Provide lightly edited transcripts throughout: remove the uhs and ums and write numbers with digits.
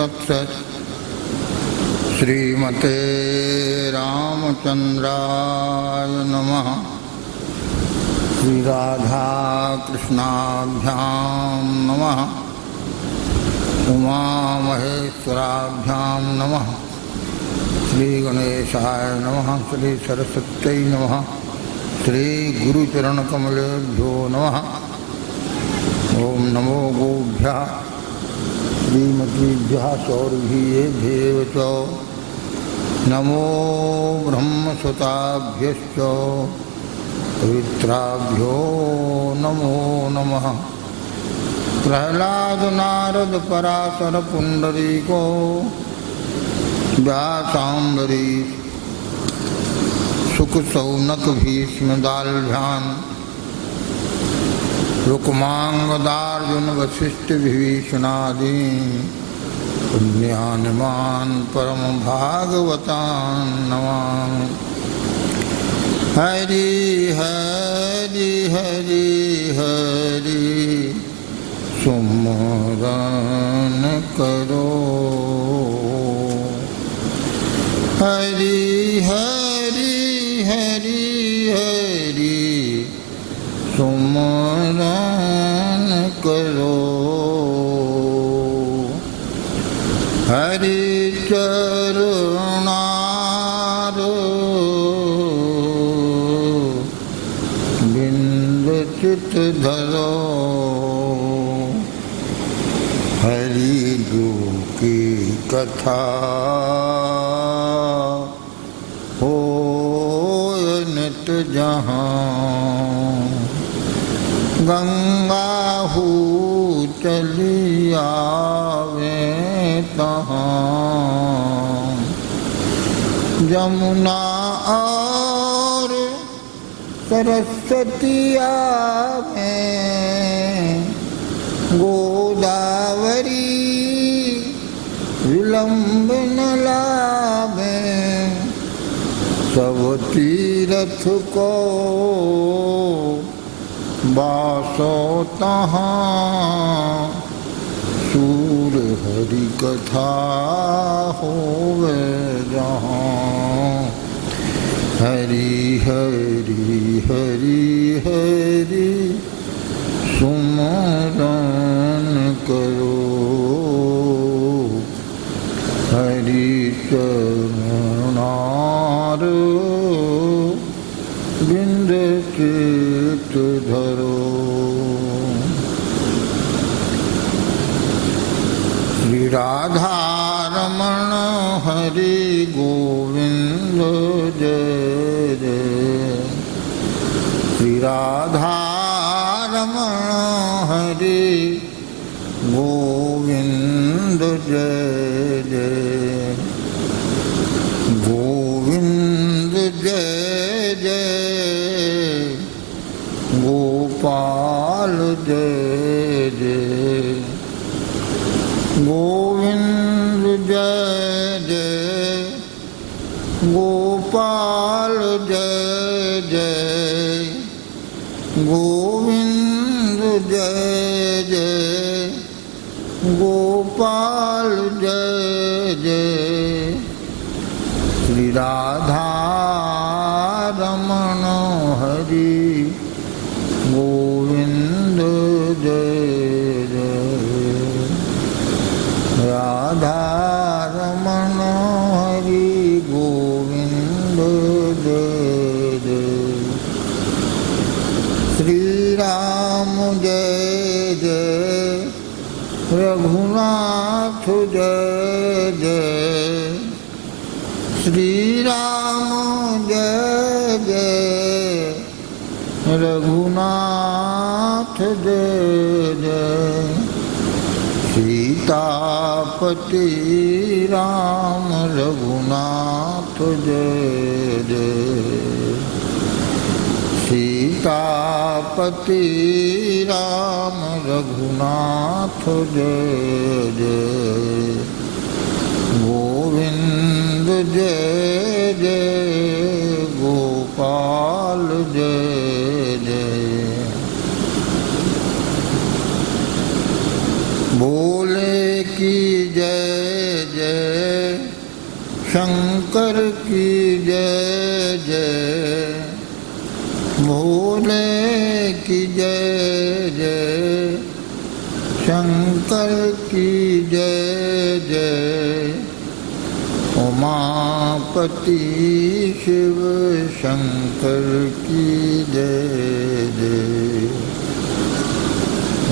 तत्सत्। श्रीमते रामचंद्राय नमः। श्री राधा कृष्णाभ्यां नमः। उमा महेश्वराभ्यां नमः। श्री गणेशाय नमः। श्री सरस्वत्यै नमः। श्री गुरुचरणकमलेभ्यो नमः। ओम नमो गोभ्यः श्रीमतीभ्यः सौरभीयेभ्येव च नमो ब्रह्मसुताभ्यश्च पवित्राभ्यो नमो नमः। प्रह्लाद नारद पराशर पुंडरीको व्यासाम्बरीश सुख सौनक भीष्म दाल्भ्यान् रुक्मांगदार्जुन वशिष्ठ विभीषणादीन् पुण्यानिमान् परम भागवतान् नमामि। हरि हरि हरि हरि सुमरन करो। हरि हरि हरि हरि सुमरन करो। हरि चरणार बिंद चित धरो। हरि जो की कथा हो नित जहाँ। गंगा हू चली आवे तहाँ। जमुना और सरस्वती आवे। गोदावरी विलंब न लावे। सब तीरथ को बासो तहाँ। सूर हरि कथा होवे जहाँ। हरि हरि हरि हरि सुमरन करो। हरि चरणार बिंद चित धरो। श्री राधा रमण हरि गोविंद जय जय। श्री राधा रमण हरि गोविंद जय जय। गोविंद जय जय। गोपाल जय जय। गोविंद जय जय। गोपाल जय जय। गोविंद जय जय। गोपाल जय जय। श्री राधा रमण हरि गोविंद जय जय। राधा रमण हरि गोविंद जय जय। श्री राम जय जय। रघुनाथ जय जय। श्री राम जय जय। रघुनाथ जय जय। सीतापति राम रघुनाथ जय जय। सीतापति राम रघुनाथ जय जय। गोविंद जय जय। गोपाल जय जय। बोले की जय जय जय शंकर की जय जय भोले की जय जय शंकर की जय जय उमापति शिव शंकर की जय जय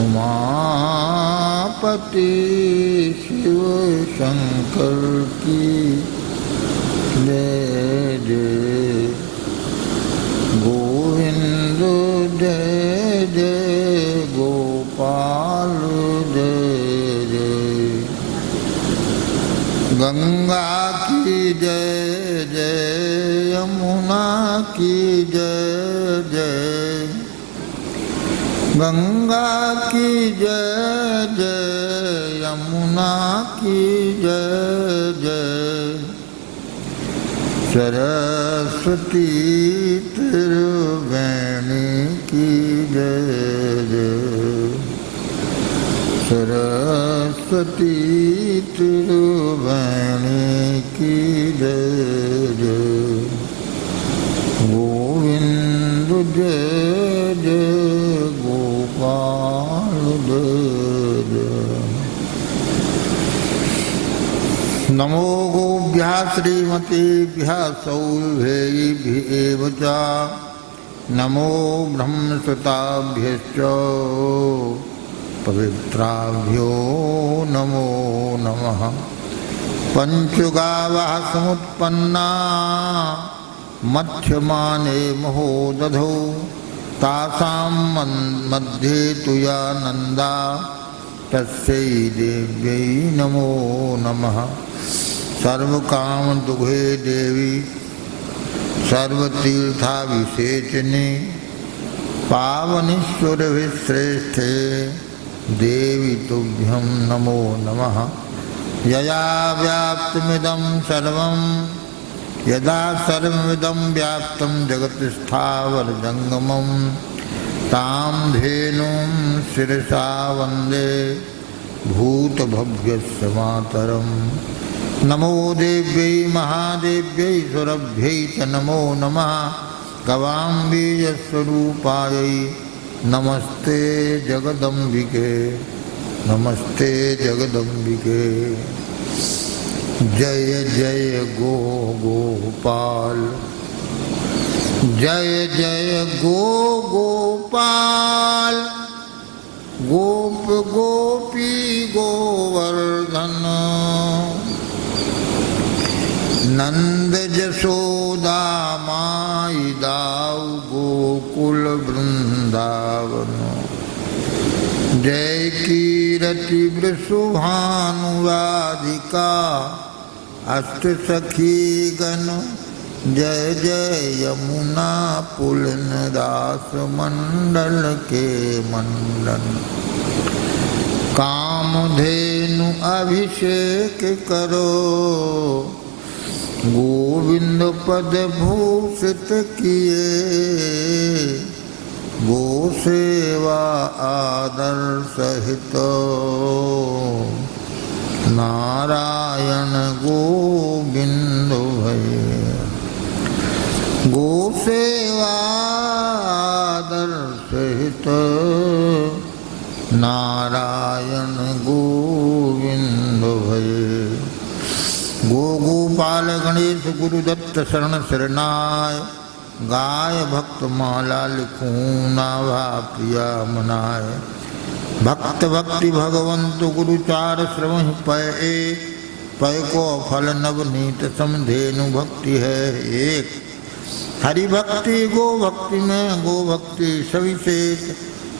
उमापति शिव शंकर की जय जय गोविंद जय जय गोपाल जय जय गंगा की जय जय यमुना की जय जय गंगा की जय जय यमुना की जय जय सरस्वती त्रिवेणी की जय जय सरस्वती त्रिवेणी की जय जय गोविंद जय जय गोपाल जय जय नमो गोभ्यः श्रीमतीभ्यः सौभ्यैभ्यः च नमो ब्रह्मसुताभ्यश्च पवित्राभ्यो नमो नमः पंचगावः समुत्पन्ना मध्यमाने महोदधौ तासां मध्ये तु या नन्दा तस्यै देव्यै नमो नमः सर्वकामदुघे देवी सर्वतीर्थाभिषेचने पावनीश्वरविश्रेष्ठे देवी तुभ्यं नमो नमः यया व्याप्तमिदं सर्वं यदा सर्वमिदं व्याप्तं जगति स्थावरजङ्गमं तां धेनुं शिरसा वन्दे भूतभव्यस्य मातरम् नमो देव्यै महादेव्यै सुरभ्यै च नमो नमः गवाम्बीजस्वरूपायै नमस्ते जगदम्बिके नमस्ते जगदम्बिके जय जय गोपाल जय जय गोपाल गोप गोपी गोवर्धन नंद जसोदा माई दाऊ गोकुल वृंदावन जय कीरति वृषभानुवादिका अष्ट सखी गण जय जय यमुना पुलिन दास मंडल के मंडन कामधेनु अभिषेक करो गोविंद पद भूषित किए गो सेवा आदर सहित नारायण गोविंद भये गो सेवा आदर सहित नारायण गोविंद भये गोपाल गणेश गुरुदत्त शरण शरणाय गाय भक्त माला लिखूं नाभा प्रिया मनाय भक्त भक्ति भगवंत गुरुचार श्रवण पय एक पय को फल नवनीत समधेनु भक्ति है एक हरि भक्ति गो भक्ति में गो भक्ति सविशेष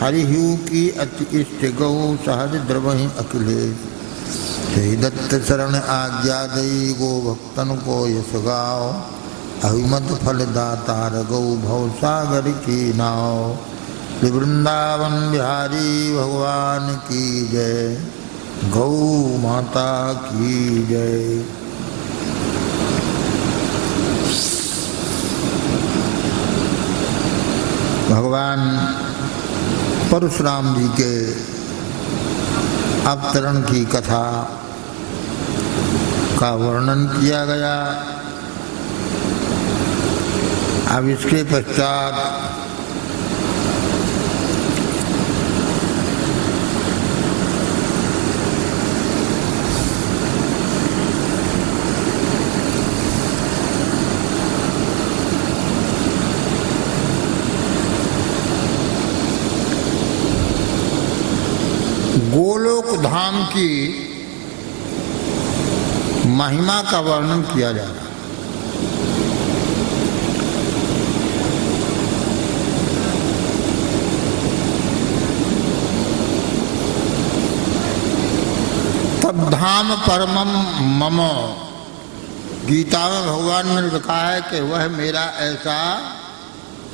हरिहु की अति इष्ट गौ सहज द्रवहि अखिलेश श्री दत्त शरण आज्ञा दई गो भक्तन को यश गाओ अभिमत फल दातार गौ भवसागर की नाव वृंदावन बिहारी भगवान की जय गौ माता की जय। भगवान परशुराम जी के अवतरण की कथा का वर्णन किया गया। अब इसके पश्चात गोलोक धाम की महिमा का वर्णन किया जा रहा है। तद्धाम परमम मम, गीता में भगवान ने लिखा है कि वह मेरा ऐसा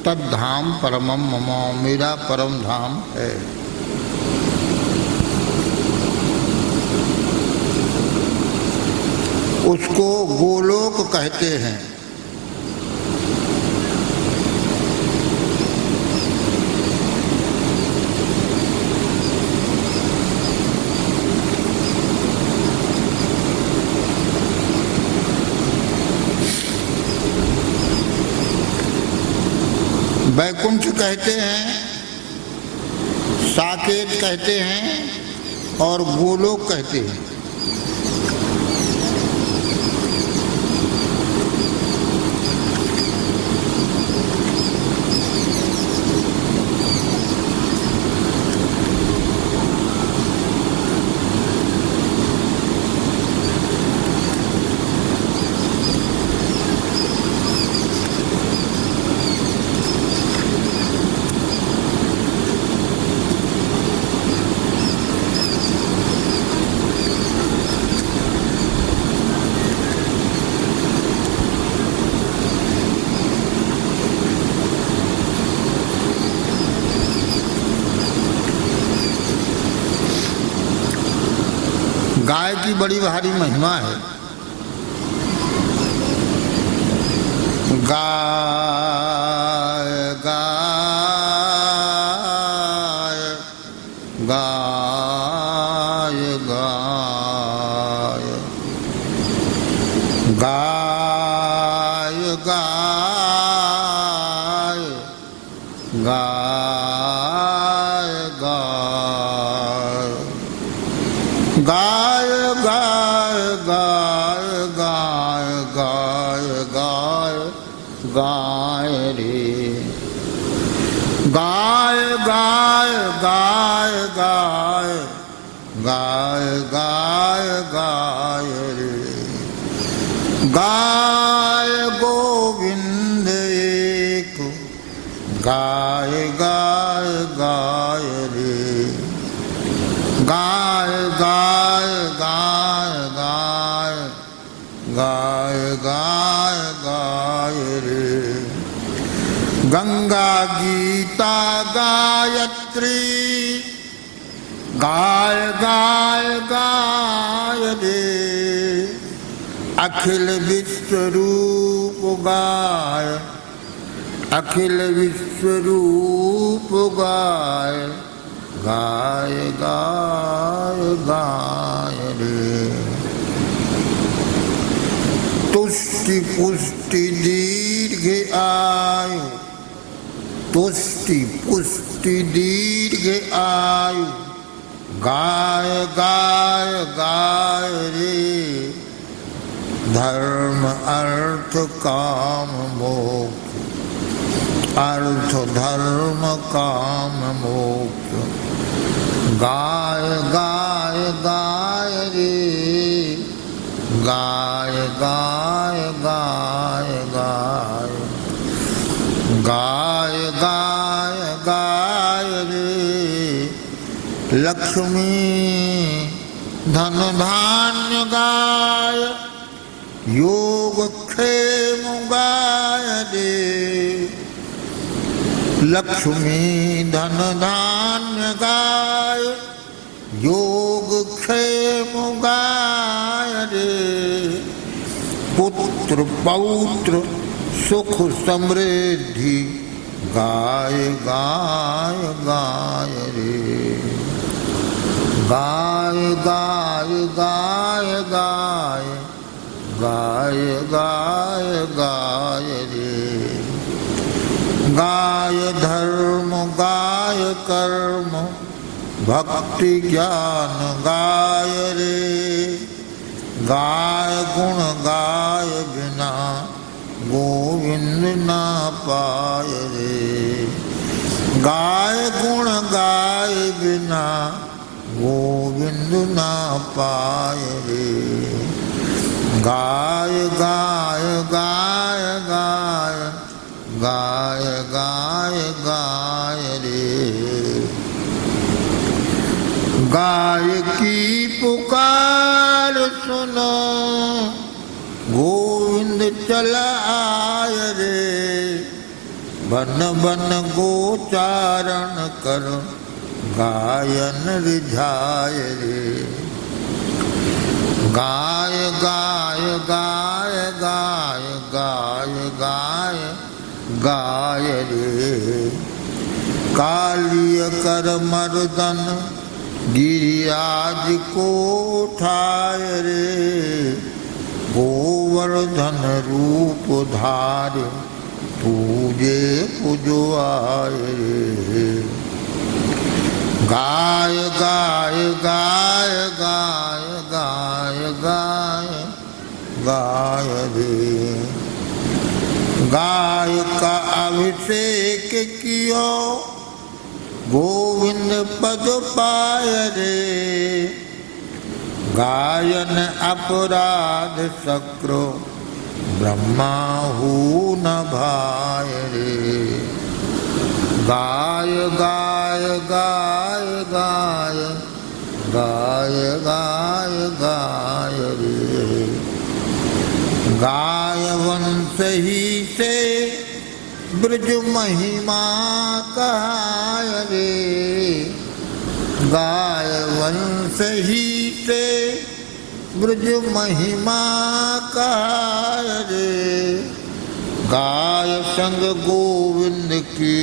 तद्धाम परमम मम, मेरा परम धाम है। उसको गोलोक कहते हैं। वैकुंठ कहते हैं, साकेत कहते हैं और गोलोक कहते हैं। गाय की बड़ी भारी महिमा है। गाय गाय गाय गाय गाय गाय गाय गाय गाय गाय गाय गाय गाय गाय रे, गाय गाय गाय गाय गाय गाय गाय रे, गाय गोविंद एक, गाय गाय गाय रे, गाय गाय गाय गाय गाय गाय गाय रे, गंगा गीता गायत्री, गाय गाय गाय रे, अखिल विश्व रूप गाय, अखिल विश्व रूप गाय, गाय गाय गाय रे, तुष्टि पुष्टि दीर्घ आयु, तुष्टि पुष्टि दीर्घ आयु, गाय गाय गाय रे, धर्म अर्थ काम मोक्ष, अर्थ धर्म काम मोक्ष, गाय गाय गाय रे, गाय गाय गाय गाय गाय गाय गाय रे, लक्ष्मी धन धान्य गाय, योग क्षेम गाय रे, लक्ष्मी धन धान्य गाय, योग क्षेम गाय रे, पुत्र पौत्र सुख समृद्धि गाय गाय गाय रे, गाय गाय गाय गाय गाय गाय गाय रे। गाय धर्म गाय कर्म भक्ति ज्ञान गाय रे। गाय गुण गाय बिना गोविंद ना पाय रे। गाय गुण गाय बिना गोविंद ना पाय रे। गाय गाय गाय गाय गाय गाय गाय रे। गाय की पुकार सुनो गोविंद चला आय रे। बन बन गोचारण कर गायन रिझाय रे। गाय गाय गाय गाय गाय गाय गाय रे। कालिय कर मर्दन गिरिराज को उठाय रे। गोवर्धन रूप धार पूजे पुजवाय रे। गाय गाय गाय गाय गाय गाय गाय रे। गाय का अभिषेक कियो गोविंद पद पाय रे। गायन अपराध शक्र ब्रह्माहु न भाय रे। गाय गाय गाय गाय गाय गाय गाय रे। गाय वंश ही से ब्रज महिमा कहाय रे। गाय वंश ही से ब्रज महिमा कहाय रे। गाय संग गोविंद की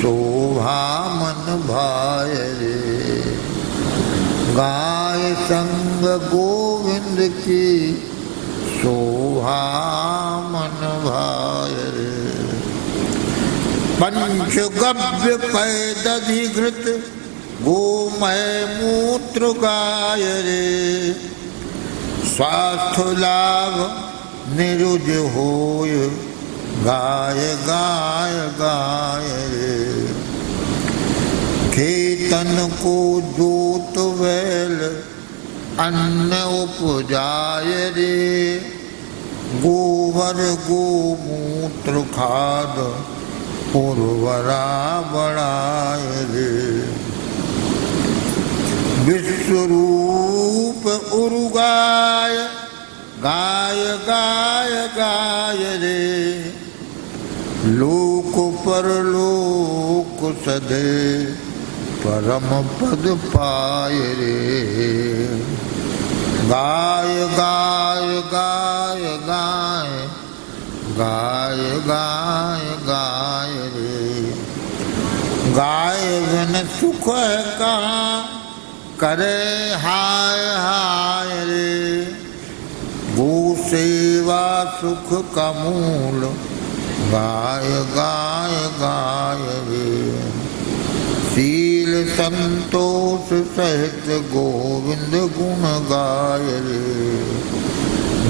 शोभा मन भाय रे। गाय संग गोविंद की शोभा मन भाय रे। पंचगव्य पैदधिघृत गोमय मूत्र गाय रे। स्वास्थ्य लाभ निरुज होय गाय गाय गाय रे। खेतन को जोत बैल अन्न उपजाय रे। गोबर गोमूत्र खाद उर्वरा बढ़ाय रे। विश्वरूप उर्गाय गाय गाय गाय रे। लोक परलोक सदे परम पद पाय रे। गाय गाय गाय गाय गाय गाय गाय रे। गाय बिन सुख है कहाँ करे हाय हाय रे। गो सेवा सुख का मूल गाय गाय गाय रे। शील संतोष सहित गोविंद गुण गाय रे।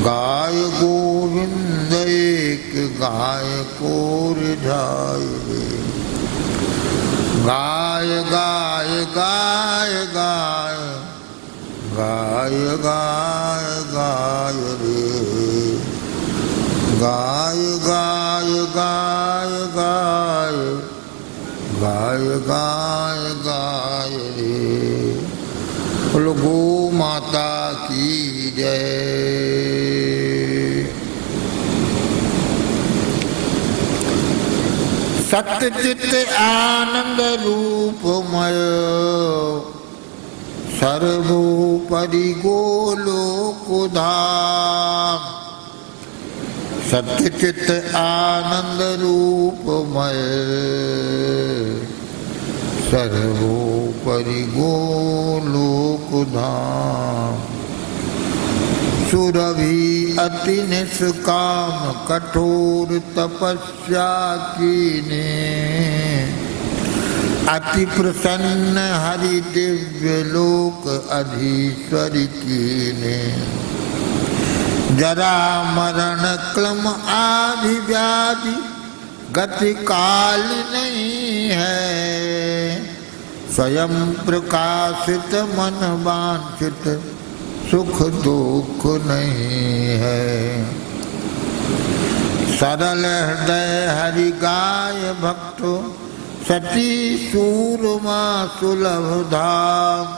गाय गोविंद एक गाय को रिझाय रे। गाय गाय गाय गाय गाय गाय गाय रे। गाय गाय गाय गाय गाय गाय गाय रे। बोलो गो माता की जय। सत्यचित आनंद रूपमय सर्वोपरि गोलोक धाम। सत्यचित आनंद रूपमय सर्वोपरि गोलोक धाम। सुरभि अति निष्काम कठोर तपस्या कीने, अति प्रसन्न हरि दिव्य लोक अधीश्वरी कीने। जरा मरण क्लम आदि व्याधि गति काल नहीं है, स्वयं प्रकाशित मन वांछित सुख दुख नहीं है। सरल हृदय हरि गाय भक्तो, सती सूरमा सुलभ धाम,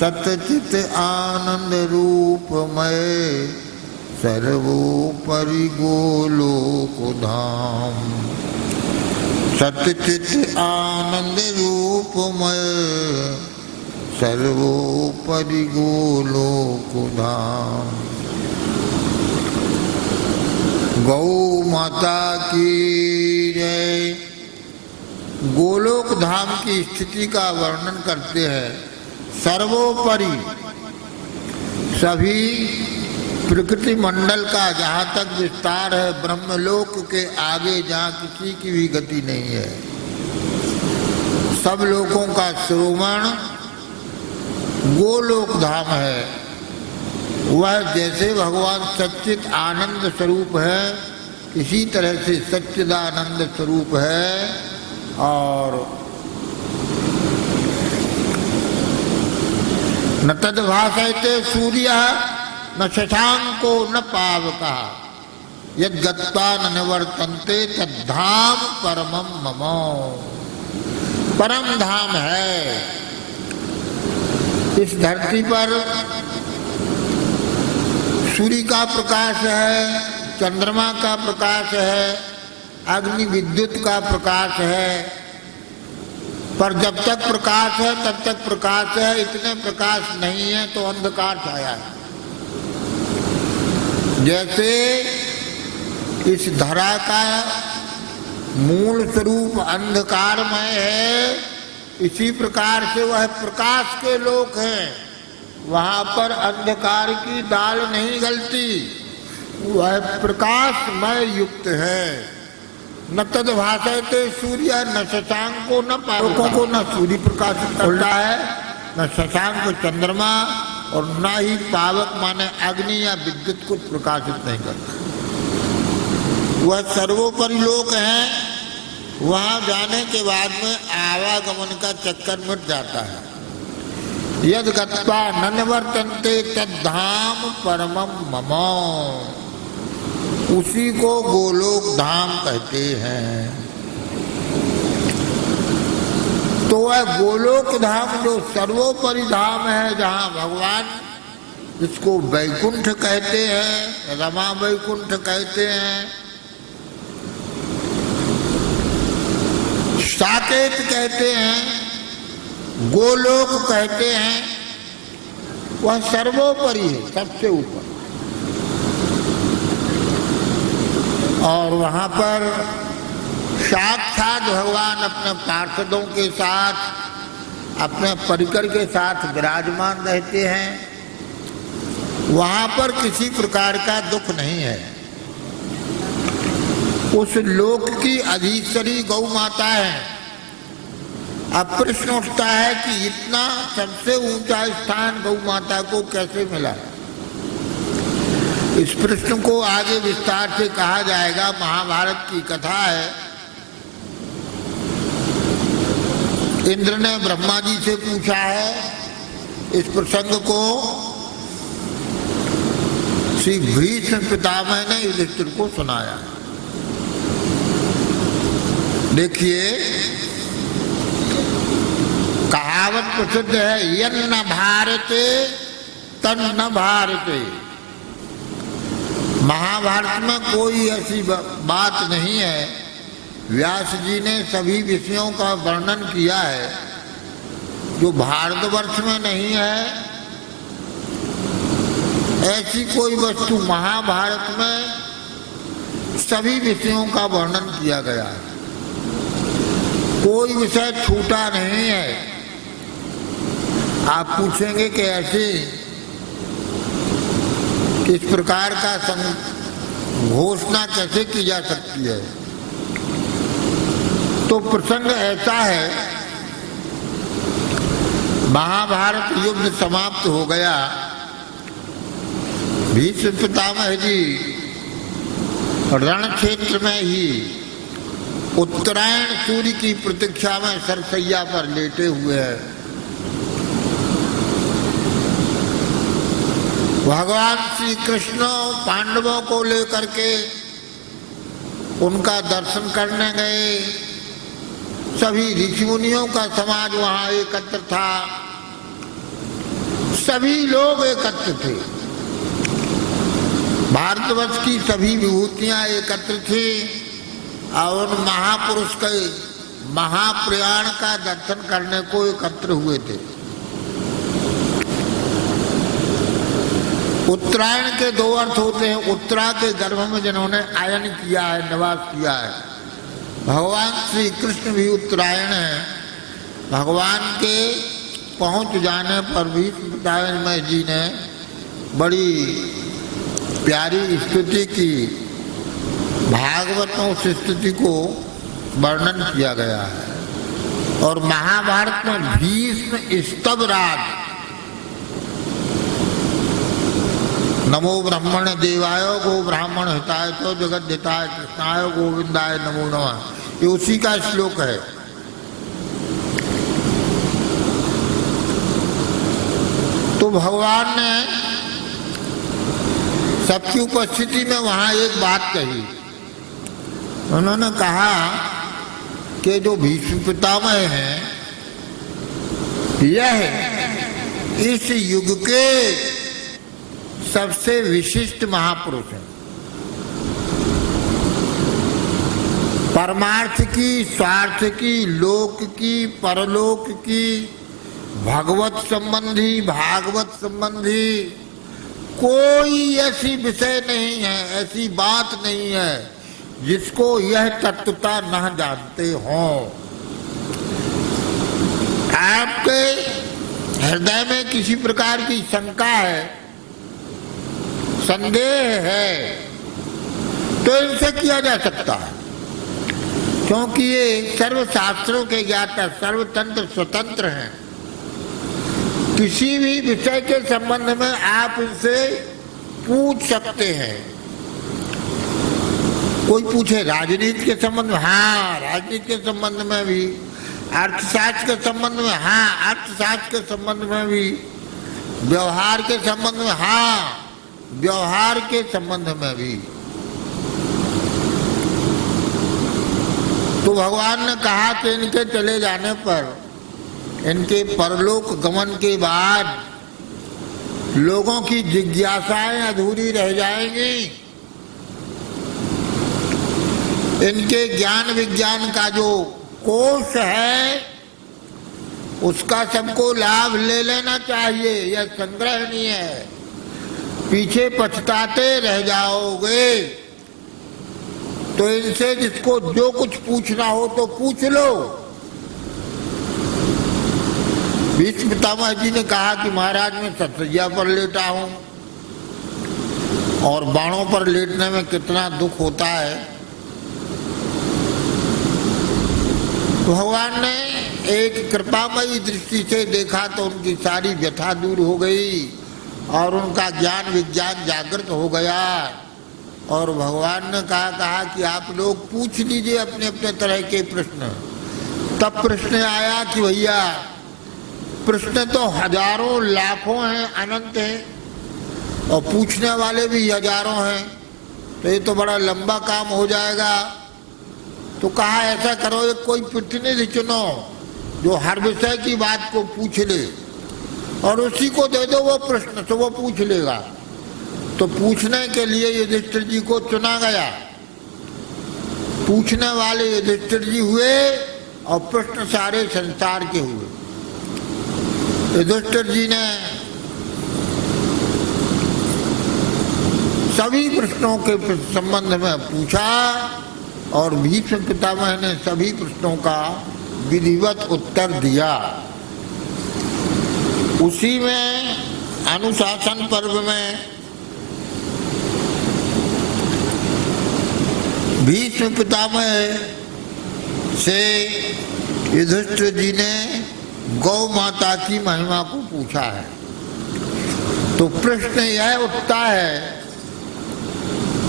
सतचित आनंद रूपमय सर्वोपरि गोलोक धाम। सतचित आनंद रूपमय सर्वोपरि गोलोक धाम। गौ माता की जय। गोलोक धाम की स्थिति का वर्णन करते हैं। सर्वोपरि सभी प्रकृति मंडल का जहाँ तक विस्तार है, ब्रह्मलोक के आगे जहाँ किसी की भी गति नहीं है, सब लोगों का श्रोमण गोलोक धाम है। वह जैसे भगवान सच्चित आनंद स्वरूप है, इसी तरह से सच्चिदानंद स्वरूप है। और न तद्भासयते सूर्यः न शशांको न पावकः, यद् गत्वा न निवर्तन्ते तद्धाम परमं मम। परम धाम है। इस धरती पर सूर्य का प्रकाश है, चंद्रमा का प्रकाश है, अग्नि विद्युत का प्रकाश है, पर जब तक प्रकाश है तब तक प्रकाश है। इतने प्रकाश नहीं है तो अंधकार छाया है। जैसे इस धरा का मूल स्वरूप अंधकारमय है, इसी प्रकार से वह प्रकाश के लोक हैं। वहाँ पर अंधकार की दाल नहीं गलती, वह प्रकाशमय युक्त है। न तद्भासयते सूर्य न शशांको न पावकों को न सूर्य प्रकाशित करता है, न शशांक चंद्रमा, और न ही पावक माने अग्नि या विद्युत को प्रकाशित नहीं करता। वह सर्वोपरि लोक है। वहाँ जाने के बाद में आवागमन का चक्कर मिट जाता है। यद् गत्वा न निवर्तन्ते तद्धाम परमं मम, उसी को गोलोक धाम कहते हैं। तो वह गोलोक धाम जो सर्वोपरि धाम है, जहाँ भगवान, इसको वैकुंठ कहते हैं, रमा वैकुंठ कहते हैं, साकेत कहते हैं, गोलोक कहते हैं, वह सर्वोपरि है, सबसे ऊपर। और वहाँ पर साक्षात भगवान अपने पार्षदों के साथ, अपने परिकर के साथ विराजमान रहते हैं। वहाँ पर किसी प्रकार का दुख नहीं है। उस लोक की अधीश्वरी गौ माता है। अब प्रश्न उठता है कि इतना सबसे ऊंचा स्थान गौ माता को कैसे मिला। इस प्रश्न को आगे विस्तार से कहा जाएगा। महाभारत की कथा है। इंद्र ने ब्रह्मा जी से पूछा है। इस प्रसंग को श्री भीष्म पितामह ने युधिष्ठिर को सुनाया। देखिए, कहावत प्रसिद्ध है, यन्न भारते तन्न भारते। महाभारत में कोई ऐसी बात नहीं है। व्यास जी ने सभी विषयों का वर्णन किया है जो भारतवर्ष में नहीं है। ऐसी कोई वस्तु महाभारत में सभी विषयों का वर्णन किया गया है। कोई विषय छूटा नहीं है। आप पूछेंगे कि ऐसे इस प्रकार का घोषणा कैसे की जा सकती है? तो प्रसंग ऐसा है, महाभारत युद्ध समाप्त हो गया। भीष्म पितामह जी रण क्षेत्र में ही उत्तरायण सूर्य की प्रतीक्षा में सरसैया पर लेटे हुए हैं। भगवान श्री कृष्ण पांडवों को लेकर के उनका दर्शन करने गए। सभी ऋषि मुनियों का समाज वहां एकत्र था, सभी लोग एकत्र थे, भारतवर्ष की सभी विभूतियां एकत्र थी और उन महापुरुष के महाप्रयाण का दर्शन करने को एकत्र हुए थे। उत्तरायण के दो अर्थ होते हैं। उत्तरा के गर्भ में जिन्होंने आयन किया है, निवास किया है, भगवान श्री कृष्ण भी उत्तरायण है। भगवान के पहुंच जाने पर भी पितामह जी ने बड़ी प्यारी स्तुति की। भागवत में उस स्तुति को वर्णन किया गया है और महाभारत में भीष्म स्तव राज नमो ब्रह्मण देवाय गो ब्राह्मण हिताय तो जगत हिताय कृष्णाय गोविंदाय नमो नमः, ये उसी का श्लोक है। तो भगवान ने सबकी उपस्थिति में वहां एक बात कही। उन्होंने कहा कि जो भीष्म पितामह हैं यह इस युग के सबसे विशिष्ट महापुरुष हैं। परमार्थ की, स्वार्थ की, लोक की, परलोक की, भगवत संबंधी, भागवत संबंधी कोई ऐसी विषय नहीं है, ऐसी बात नहीं है जिसको यह तत्वता न जानते हो। आपके हृदय में किसी प्रकार की शंका है, संदेह है, तो इनसे किया जा सकता है, क्योंकि ये सर्व शास्त्रों के ज्ञाता, सर्वतंत्र स्वतंत्र हैं। किसी भी विषय के संबंध में आप इनसे पूछ सकते हैं। कोई पूछे राजनीति के संबंध में, हाँ राजनीति के संबंध में भी, अर्थशास्त्र के संबंध में, हाँ अर्थशास्त्र के संबंध में भी, व्यवहार के संबंध में, हाँ व्यवहार के संबंध में भी। तो भगवान ने कहा कि इनके चले जाने पर, इनके परलोक गमन के बाद लोगों की जिज्ञासाएं अधूरी रह जाएंगी। इनके ज्ञान विज्ञान का जो कोष है उसका सबको लाभ ले लेना चाहिए, यह संग्रहणीय है। पीछे पछताते रह जाओगे। तो इनसे जिसको जो कुछ पूछना हो तो पूछ लो। भीष्म पितामह जी ने कहा कि महाराज मैं सरसैया पर लेटा हूं और बाणों पर लेटने में कितना दुख होता है। भगवान ने एक कृपामयी दृष्टि से देखा तो उनकी सारी व्यथा दूर हो गई और उनका ज्ञान विज्ञान जागृत हो गया। और भगवान ने कहा कि आप लोग पूछ लीजिए अपने अपने तरह के प्रश्न। तब प्रश्न आया कि भैया प्रश्न तो हजारों लाखों हैं, अनंत हैं, और पूछने वाले भी हजारों हैं, तो ये तो बड़ा लंबा काम हो जाएगा। तो कहा ऐसा करो, एक कोई प्रतिनिधि चुनो जो हर विषय की बात को पूछ ले और उसी को दे दो वो प्रश्न, तो वो पूछ लेगा। तो पूछने के लिए युधिष्ठिर जी को चुना गया। पूछने वाले युधिष्ठिर जी हुए और प्रश्न सारे संसार के हुए। युधिष्ठिर जी ने सभी प्रश्नों के संबंध में पूछा और भीष्म पितामह ने सभी प्रश्नों का विधिवत उत्तर दिया। उसी में अनुशासन पर्व में भीष्म पितामह से युधिष्ठिर जी ने गौ माता की महिमा को पूछा है। तो प्रश्न यह उठता है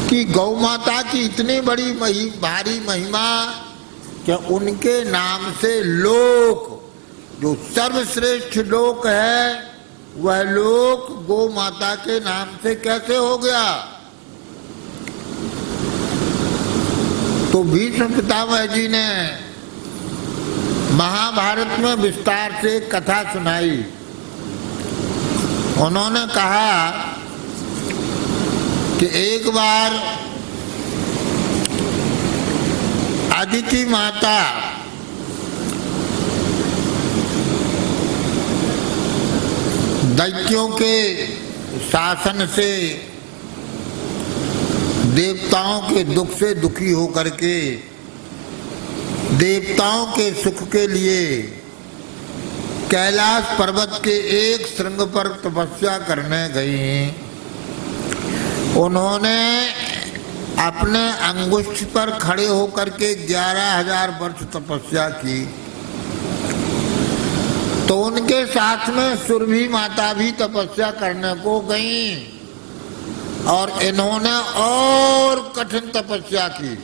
कि गौ माता की इतनी बड़ी भारी महिमा कि उनके नाम से लोक, जो सर्वश्रेष्ठ लोक है, वह लोक गौ माता के नाम से कैसे हो गया। तो भीष्म पितामह जी ने महाभारत में विस्तार से कथा सुनाई। उन्होंने कहा कि एक बार अदिति माता दैत्यों के शासन से, देवताओं के दुख से दुखी होकर के देवताओं के सुख के लिए कैलाश पर्वत के एक श्रृंग पर तपस्या करने गई। उन्होंने अपने अंगुष्ठ पर खड़े होकर के 11,000 वर्ष तपस्या की। तो उनके साथ में सुरभि माता भी तपस्या करने को गईं और इन्होंने और कठिन तपस्या की।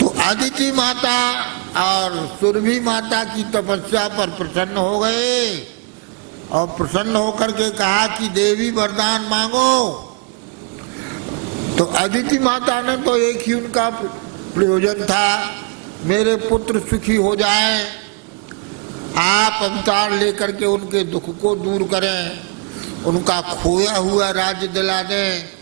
तो अदिति माता और सुरभि माता की तपस्या पर प्रसन्न हो गए और प्रसन्न होकर के कहा कि देवी वरदान मांगो। तो अदिति माता ने तो एक ही उनका प्रयोजन था, मेरे पुत्र सुखी हो जाए, आप अवतार लेकर के उनके दुख को दूर करें, उनका खोया हुआ राज्य दिला दें।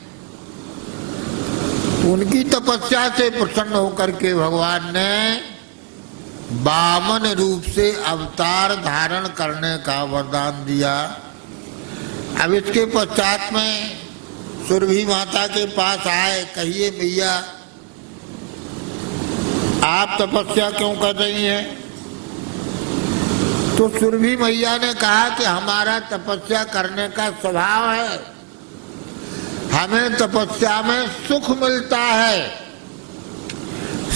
उनकी तपस्या से प्रसन्न होकर के भगवान ने वामन रूप से अवतार धारण करने का वरदान दिया। अब इसके पश्चात में सुरभि माता के पास आए, कहिए मैया आप तपस्या क्यों कर रही हैं। तो सुरभि मैया ने कहा कि हमारा तपस्या करने का स्वभाव है, हमें तपस्या में सुख मिलता है,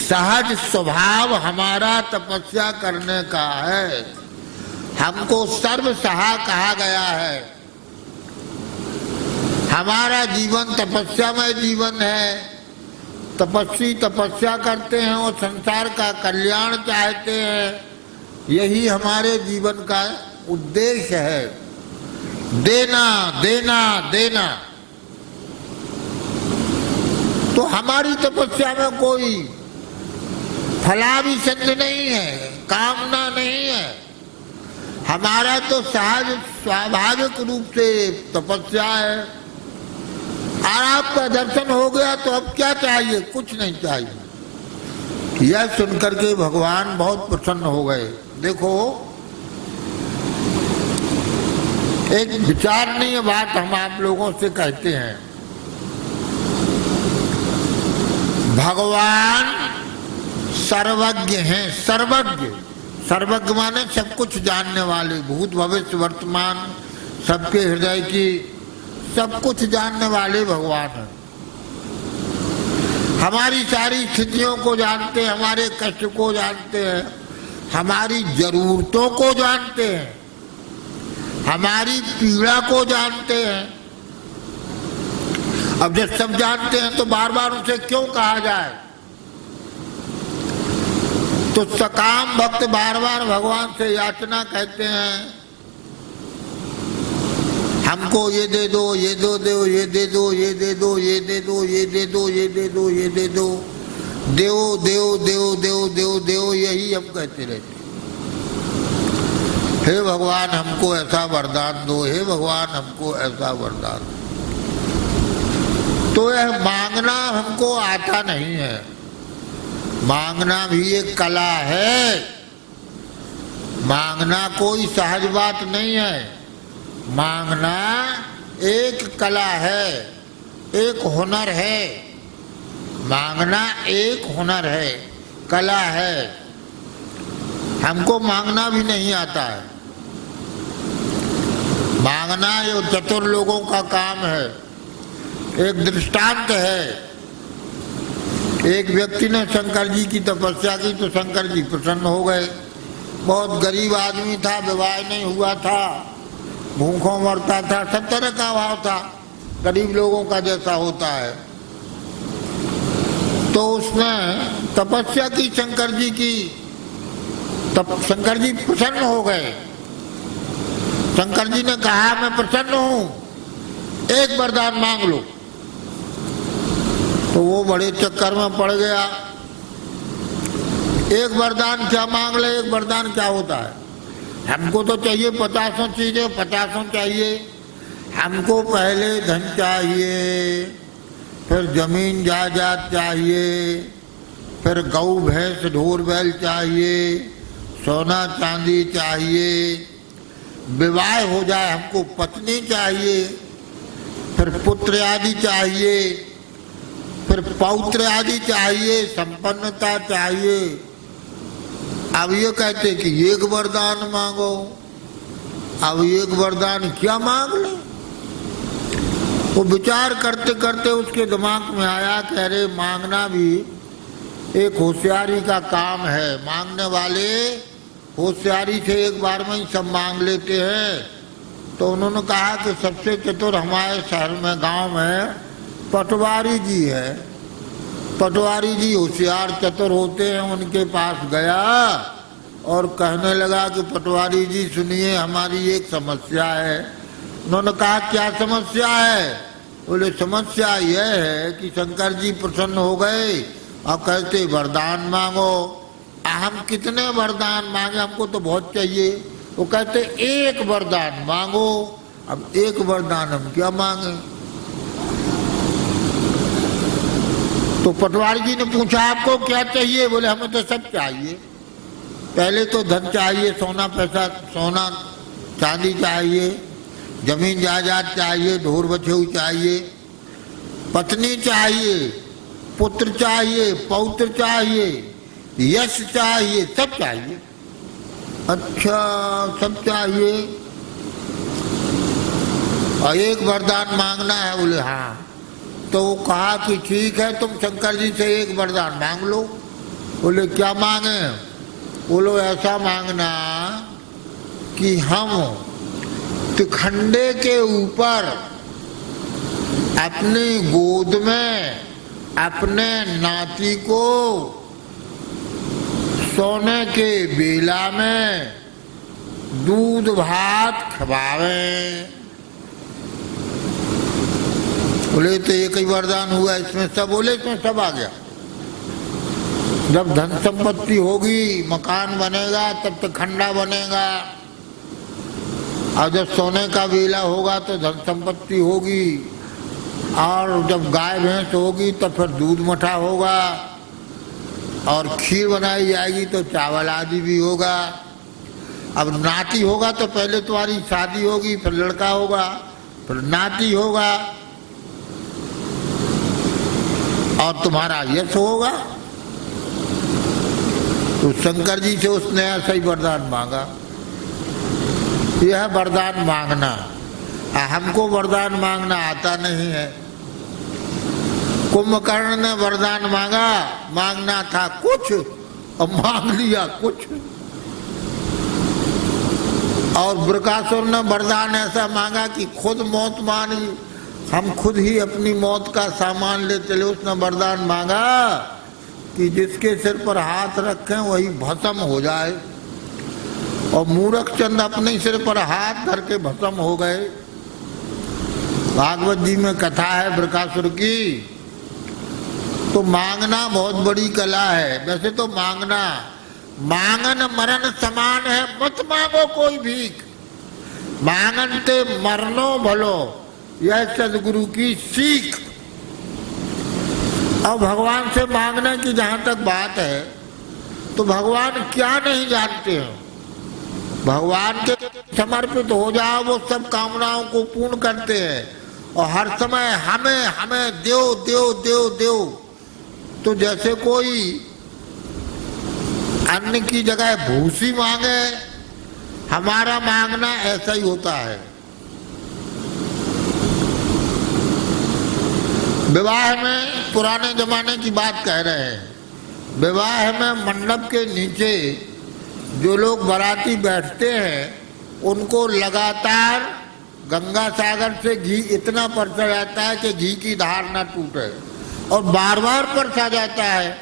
सहज स्वभाव हमारा तपस्या करने का है, हमको सर्वसहा कहा गया है, हमारा जीवन तपस्यामय जीवन है। तपस्वी तपस्या करते हैं और संसार का कल्याण चाहते हैं, यही हमारे जीवन का उद्देश्य है। देना देना देना। तो हमारी तपस्या में कोई फलाभिसंध नहीं है, कामना नहीं है, हमारा तो सहज स्वाभाविक रूप से तपस्या है। और आपका दर्शन हो गया तो अब क्या चाहिए, कुछ नहीं चाहिए। यह सुनकर के भगवान बहुत प्रसन्न हो गए। देखो एक विचारणीय बात हम आप लोगों से कहते हैं, भगवान सर्वज्ञ हैं, सर्वज्ञ। सर्वज्ञ माने सब कुछ जानने वाले, भूत भविष्य वर्तमान सबके हृदय की सब कुछ जानने वाले भगवान हैं। हमारी सारी स्थितियों को जानते हैं, हमारे कष्ट को जानते हैं, हमारी जरूरतों को जानते हैं, हमारी पीड़ा को जानते हैं। अब जब सब जानते हैं तो बार बार उसे क्यों कहा जाए। तो सकाम भक्त बार बार भगवान से याचना कहते हैं, हमको ये दे दो, ये दो दो, ये दे दो, ये दे दो, ये दे दो, ये दे दो, ये दे दो, ये दे दो, देव देव देव देव देव देव, यही हम कहते रहते। हे भगवान हमको ऐसा वरदान दो, हे भगवान हमको ऐसा वरदान दो। तो यह मांगना हमको आता नहीं है, मांगना भी एक कला है। मांगना कोई सहज बात नहीं है, मांगना एक कला है, एक हुनर है। मांगना एक हुनर है, कला है। हमको मांगना भी नहीं आता है। मांगना ये चतुर लोगों का काम है। एक दृष्टांत है। एक व्यक्ति ने शंकर जी की तपस्या की तो शंकर जी प्रसन्न हो गए। बहुत गरीब आदमी था, विवाह नहीं हुआ था, भूखों मरता था, सब तरह का अभाव था, गरीब लोगों का जैसा होता है। तो उसने तपस्या की शंकर जी की, तब शंकर जी प्रसन्न हो गए। शंकर जी ने कहा मैं प्रसन्न हूं, एक वरदान मांग लो। तो वो बड़े चक्कर में पड़ गया। एक वरदान क्या मांग ले, एक वरदान क्या होता है? हमको तो चाहिए 50 चीजें, 50 चाहिए। हमको पहले धन चाहिए, फिर जमीन जायदाद चाहिए, फिर गऊ भैंस ढोर बैल चाहिए, सोना चांदी चाहिए, विवाह हो जाए हमको पत्नी चाहिए, फिर पुत्र आदि चाहिए, फिर पौत्र आदि चाहिए, संपन्नता चाहिए। अब ये कहते कि एक वरदान मांगो। अब एक वरदान क्या मांग ले? वो विचार करते करते उसके दिमाग में आया कि अरे मांगना भी एक होशियारी का काम है। मांगने वाले होशियारी से एक बार में ही सब मांग लेते हैं। तो उन्होंने कहा कि सबसे चतुर हमारे शहर में, गांव में पटवारी जी है। पटवारी जी होशियार चतुर होते हैं। उनके पास गया और कहने लगा कि पटवारी जी सुनिए, हमारी एक समस्या है। उन्होंने कहा क्या समस्या है? बोले समस्या यह है कि शंकर जी प्रसन्न हो गए और कहते वरदान मांगो। हम कितने वरदान मांगे, हमको तो बहुत चाहिए। वो कहते एक वरदान मांगो। अब एक वरदान हम क्या मांगे? तो पटवारी जी ने पूछा आपको क्या चाहिए? बोले हमें तो सब चाहिए। पहले तो धन चाहिए, सोना पैसा, सोना चांदी चाहिए, जमीन जायदाद चाहिए, ढोर बछेऊ चाहिए, पत्नी चाहिए, पुत्र चाहिए, पौत्र चाहिए, यश चाहिए, सब चाहिए। अच्छा सब चाहिए और एक वरदान मांगना है? बोले हाँ। तो वो कहा कि ठीक है, तुम शंकर जी से एक वरदान मांग लो। बोले क्या मांगे? बोलो ऐसा मांगना कि हम तिखंडे के ऊपर अपनी गोद में अपने नाती को सोने के बेला में दूध भात खवावें। बोले तो एक ही वरदान हुआ, इसमें सब? बोले इसमें सब आ गया। जब धन संपत्ति होगी, मकान बनेगा, तब तो खंडा बनेगा, और जब सोने का बेला होगा तो धन संपत्ति होगी, और जब गाय भैंस होगी तो फिर दूध मठा होगा, और खीर बनाई जाएगी तो चावल आदि भी होगा। अब नाती होगा तो पहले तुम्हारी शादी होगी, फिर लड़का होगा, फिर नाती होगा, और तुम्हारा यश होगा। तो शंकर जी से उसने ऐसा ही वरदान मांगा। यह वरदान मांगना। हमको वरदान मांगना आता नहीं है। कुंभकर्ण ने वरदान मांगा, मांगना था कुछ और मांग लिया कुछ। और बृकासुर ने वरदान ऐसा मांगा कि खुद मौत मानी, हम खुद ही अपनी मौत का सामान ले चले। उसने वरदान मांगा कि जिसके सिर पर हाथ रखें वही भस्म हो जाए। और मूर्ख चंद अपने सिर पर हाथ धर के भस्म हो गए। भागवत जी में कथा है बृकासुर की। तो मांगना बहुत बड़ी कला है। वैसे तो मांगना मांगन मरण समान है, मत मांगो कोई भीख, मांगन ते मरनो भलो, यह सदगुरु की सीख। अब भगवान से मांगने की जहां तक बात है तो भगवान क्या नहीं जानते हैं। भगवान के समर्पित हो जाओ, वो सब कामनाओं को पूर्ण करते हैं। और हर समय हमें हमें देव देव देव देव। तो जैसे कोई अन्न की जगह भूसी मांगे, हमारा मांगना ऐसा ही होता है। विवाह में पुराने जमाने की बात कह रहे हैं। विवाह में मंडप के नीचे जो लोग बाराती बैठते हैं उनको लगातार गंगा सागर से घी इतना परसा जाता है कि घी की धार ना टूटे, और बार बार परसा जाता है।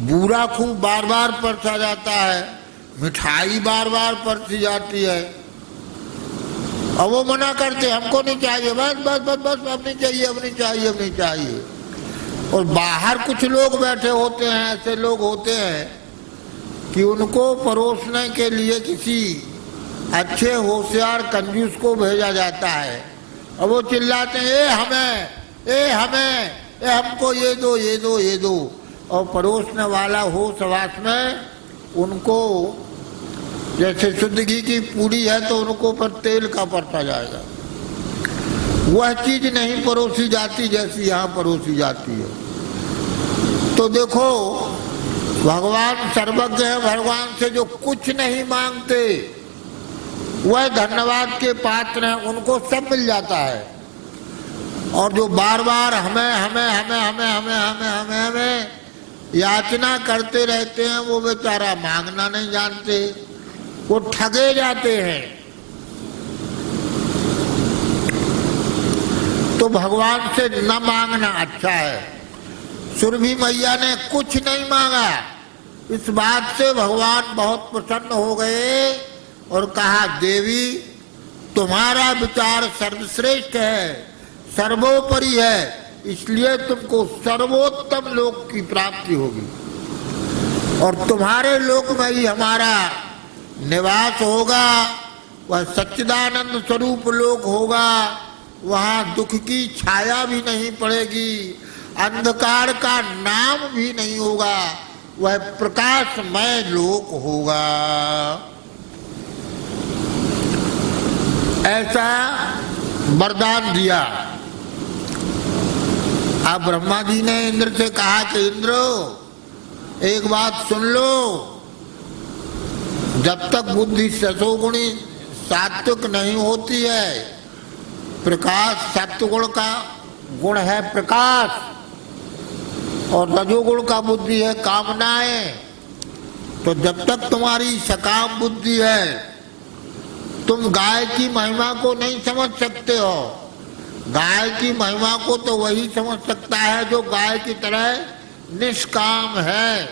बूरा खूब बार बार परसा जाता है, मिठाई बार बार परसी जाती है। अब वो मना करते, हमको नहीं चाहिए, बस बस बस बस, अब नहीं चाहिए, अब नहीं चाहिए, अब नहीं चाहिए। और बाहर कुछ लोग बैठे होते हैं, ऐसे लोग होते हैं कि उनको परोसने के लिए किसी अच्छे होशियार कंजूस को भेजा जाता है, और वो चिल्लाते हैं, ए हमें, ए हमें, ए हमको ये दो, ये दो, ये दो। और परोसने वाला होश हवास में उनको, जैसे शुद्ध घी की पूरी है तो उनको पर तेल का परता जाएगा। वह चीज नहीं परोसी जाती जैसी यहाँ परोसी जाती है। तो देखो, भगवान सर्वज्ञ है, भगवान से जो कुछ नहीं मांगते वह धन्यवाद के पात्र हैं, उनको सब मिल जाता है। और जो बार बार हमें हमें हमें हमें हमें हमें हमें हमें याचना करते रहते हैं, वो बेचारा मांगना नहीं जानते, वो ठगे जाते हैं। तो भगवान से न मांगना अच्छा है। सुरभि मैया ने कुछ नहीं मांगा, इस बात से भगवान बहुत प्रसन्न हो गए और कहा, देवी तुम्हारा विचार सर्वश्रेष्ठ है, सर्वोपरि है, इसलिए तुमको सर्वोत्तम लोक की प्राप्ति होगी, और तुम्हारे लोक में ही हमारा निवास होगा। वह सच्चिदानंद स्वरूप लोक होगा, वहाँ दुख की छाया भी नहीं पड़ेगी, अंधकार का नाम भी नहीं होगा, वह प्रकाशमय लोक होगा। ऐसा वरदान दिया। अब ब्रह्मा जी ने इंद्र से कहा कि इंद्र एक बात सुन लो, जब तक बुद्धि सतोगुणी सात्विक नहीं होती है, प्रकाश सत्वगुण का गुण है प्रकाश, और रजोगुण का बुद्धि है कामनाएं। तो जब तक तुम्हारी सकाम बुद्धि है तुम गाय की महिमा को नहीं समझ सकते हो। गाय की महिमा को तो वही समझ सकता है जो गाय की तरह निष्काम है।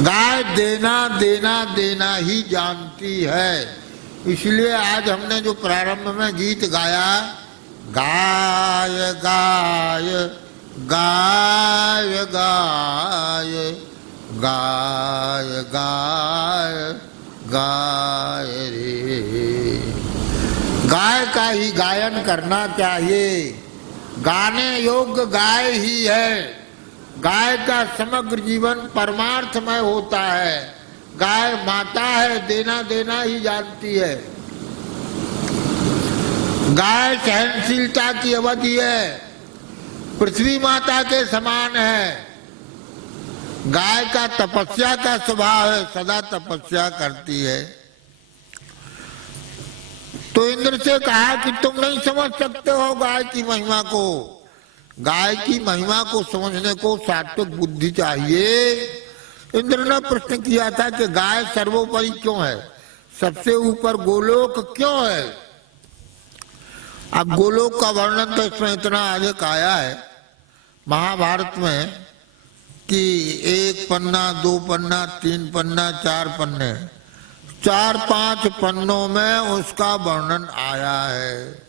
गाय देना देना देना ही जानती है। इसलिए आज हमने जो प्रारंभ में गीत गाया, गाय गाय गाय गाय गाय गाय गाय रे, गाय का ही गायन करना चाहिए। गाने योग्य गाय ही है। गाय का समग्र जीवन परमार्थमय होता है। गाय माता है, देना देना ही जानती है। गाय सहनशीलता की अवधि है, पृथ्वी माता के समान है। गाय का तपस्या का स्वभाव है, सदा तपस्या करती है। तो इंद्र से कहा कि तुम नहीं समझ सकते हो गाय की महिमा को। गाय की महिमा को समझने को सात्विक बुद्धि चाहिए। इंद्र ने प्रश्न किया था कि गाय सर्वोपरि क्यों है, सबसे ऊपर गोलोक क्यों है। अब गोलोक का वर्णन तो इसमें इतना अधिक आया है महाभारत में कि 1 पन्ना, 2 पन्ना, 3 पन्ना, 4 पन्ने, 4-5 पन्नों में उसका वर्णन आया है।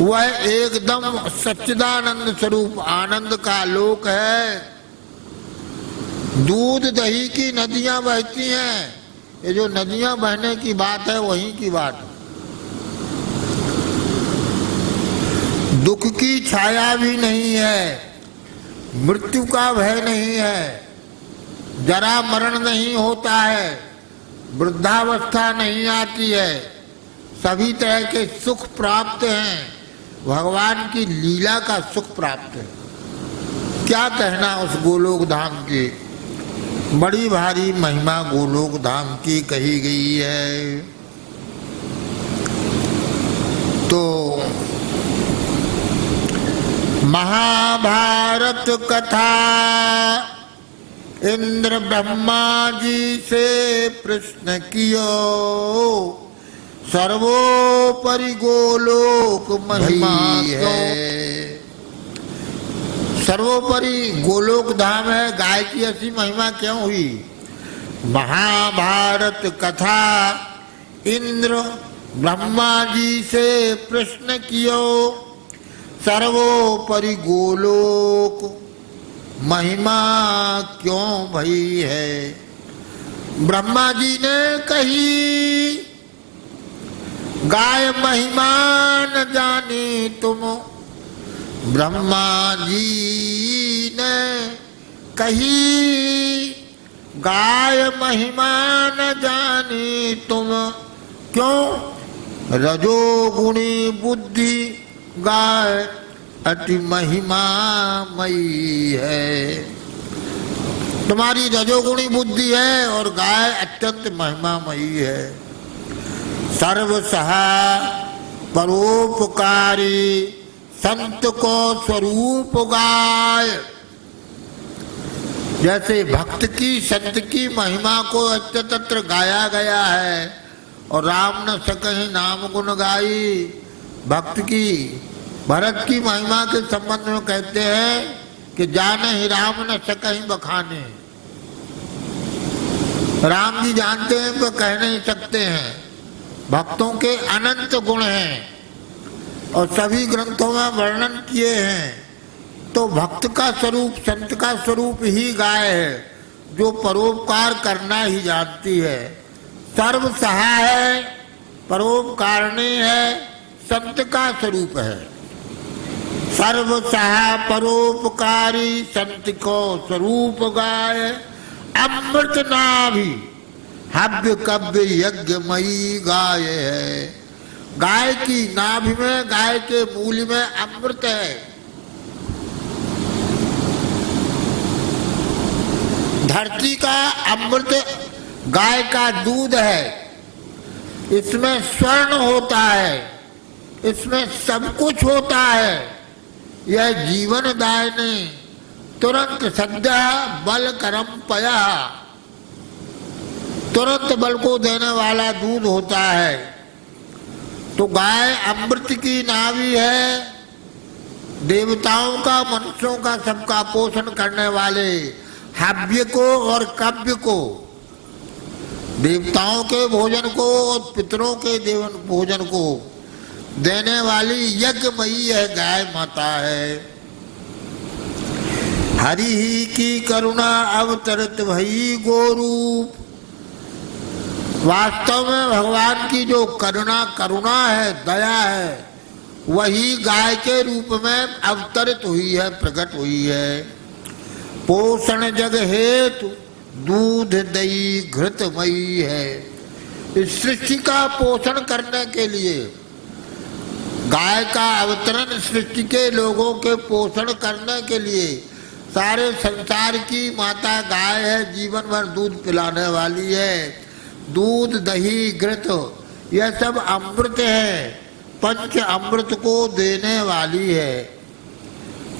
वह एकदम सच्चिदानंद स्वरूप आनंद का लोक है। दूध दही की नदियां बहती हैं। ये जो नदियां बहने की बात है वहीं की बात है। दुख की छाया भी नहीं है, मृत्यु का भय नहीं है, जरा मरण नहीं होता है, वृद्धावस्था नहीं आती है, सभी तरह के सुख प्राप्त हैं। भगवान की लीला का सुख प्राप्त है। क्या कहना उस गोलोक धाम की। बड़ी भारी महिमा गोलोक धाम की कही गई है। तो महाभारत कथा इंद्र ब्रह्मा जी से प्रश्न कियो, सर्वोपरि गोलोक महिमा है। सर्वोपरि गोलोक धाम है, गाय की ऐसी महिमा क्यों हुई? महाभारत कथा इंद्र ब्रह्मा जी से प्रश्न कियो, सर्वोपरि गोलोक महिमा क्यों भई है। ब्रह्मा जी ने कही, गाय महिमा न जाने तुम। ब्रह्मा जी ने कही, गाय महिमा न जाने तुम। क्यों? रजोगुणी बुद्धि गाय अति महिमामयी है। तुम्हारी रजोगुणी बुद्धि है और गाय अत्यंत महिमामयी है। सर्वसहा परोपकारी संत को स्वरूप गाय। जैसे भक्त की संत की महिमा को अत्यंत्र गाया गया है, और राम न सकहि नाम गुण गाई। भक्त की भरत की महिमा के संबंध में कहते हैं कि जानहि राम न सकहि बखाने। राम जी जानते हैं पर कह नहीं सकते हैं। भक्तों के अनंत गुण हैं और सभी ग्रंथों में वर्णन किए हैं। तो भक्त का स्वरूप, संत का स्वरूप ही गाय है, जो परोपकार करना ही जानती है। सर्वसहा है, परोपकारणी है, संत का स्वरूप है। सर्वसहा परोपकारी संत को स्वरूप गाय। अमृत नाभि हव्य कव्य यज्ञमयी गाय है। गाय की नाभि में, गाय के मूल में अमृत है। धरती का अमृत गाय का दूध है। इसमें स्वर्ण होता है, इसमें सब कुछ होता है। यह जीवन दायिनी तुरंत सद्या बल करम पया, तुरंत बल को देने वाला दूध होता है। तो गाय अमृत की नाभि है। देवताओं का, मनुष्यों का, सबका पोषण करने वाले हव्य को और कव्य को, देवताओं के भोजन को और पितरों के भोजन को देने वाली यज्ञमयी है गाय माता है। हरि ही की करुणा अवतरित भई गोरूप। वास्तव में भगवान की जो करुणा है, दया है, वही गाय के रूप में अवतरित हुई है, प्रकट हुई है। पोषण जग हेतु दूध दही घृतमयी है। इस सृष्टि का पोषण करने के लिए गाय का अवतरण, सृष्टि के लोगों के पोषण करने के लिए सारे संसार की माता गाय है। जीवन भर दूध पिलाने वाली है। दूध दही घृत यह सब अमृत है, पंच अमृत को देने वाली है।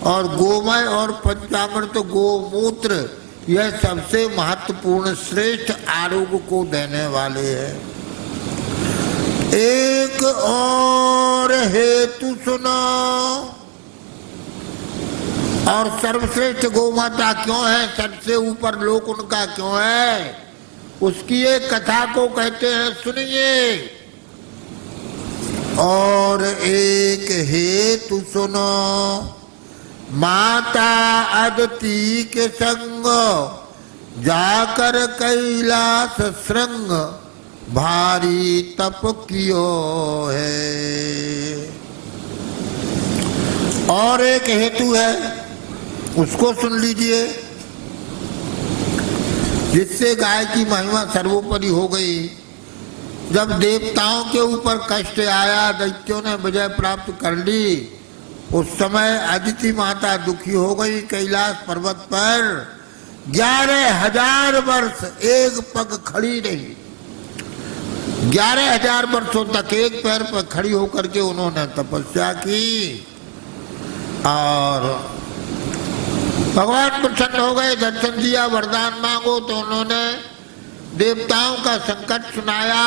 और गोमय और पंचामृत गोमूत्र यह सबसे महत्वपूर्ण श्रेष्ठ आरोग्य को देने वाले हैं। एक और हेतु सुनो। और सर्वश्रेष्ठ गोमाता क्यों है, सबसे ऊपर लोक उनका क्यों है, उसकी एक कथा को कहते हैं, सुनिए। और एक हेतु सुनो। माता अदिति के संग जाकर कैलाश श्रृंग भारी तप कियो है। और एक हेतु है, उसको सुन लीजिए, जिससे गाय की महिमा सर्वोपरि हो गई। जब देवताओं के ऊपर कष्ट आया, दैत्यों ने विजय प्राप्त कर ली, उस समय अदिति माता दुखी हो गई। कैलाश पर्वत पर 11,000 वर्ष एक पग खड़ी रही। 11,000 वर्षों तक एक पैर पर खड़ी होकर के उन्होंने तपस्या की। और भगवान प्रसन्न हो गए, दर्शन दिया, वरदान मांगो, तो उन्होंने देवताओं का संकट सुनाया।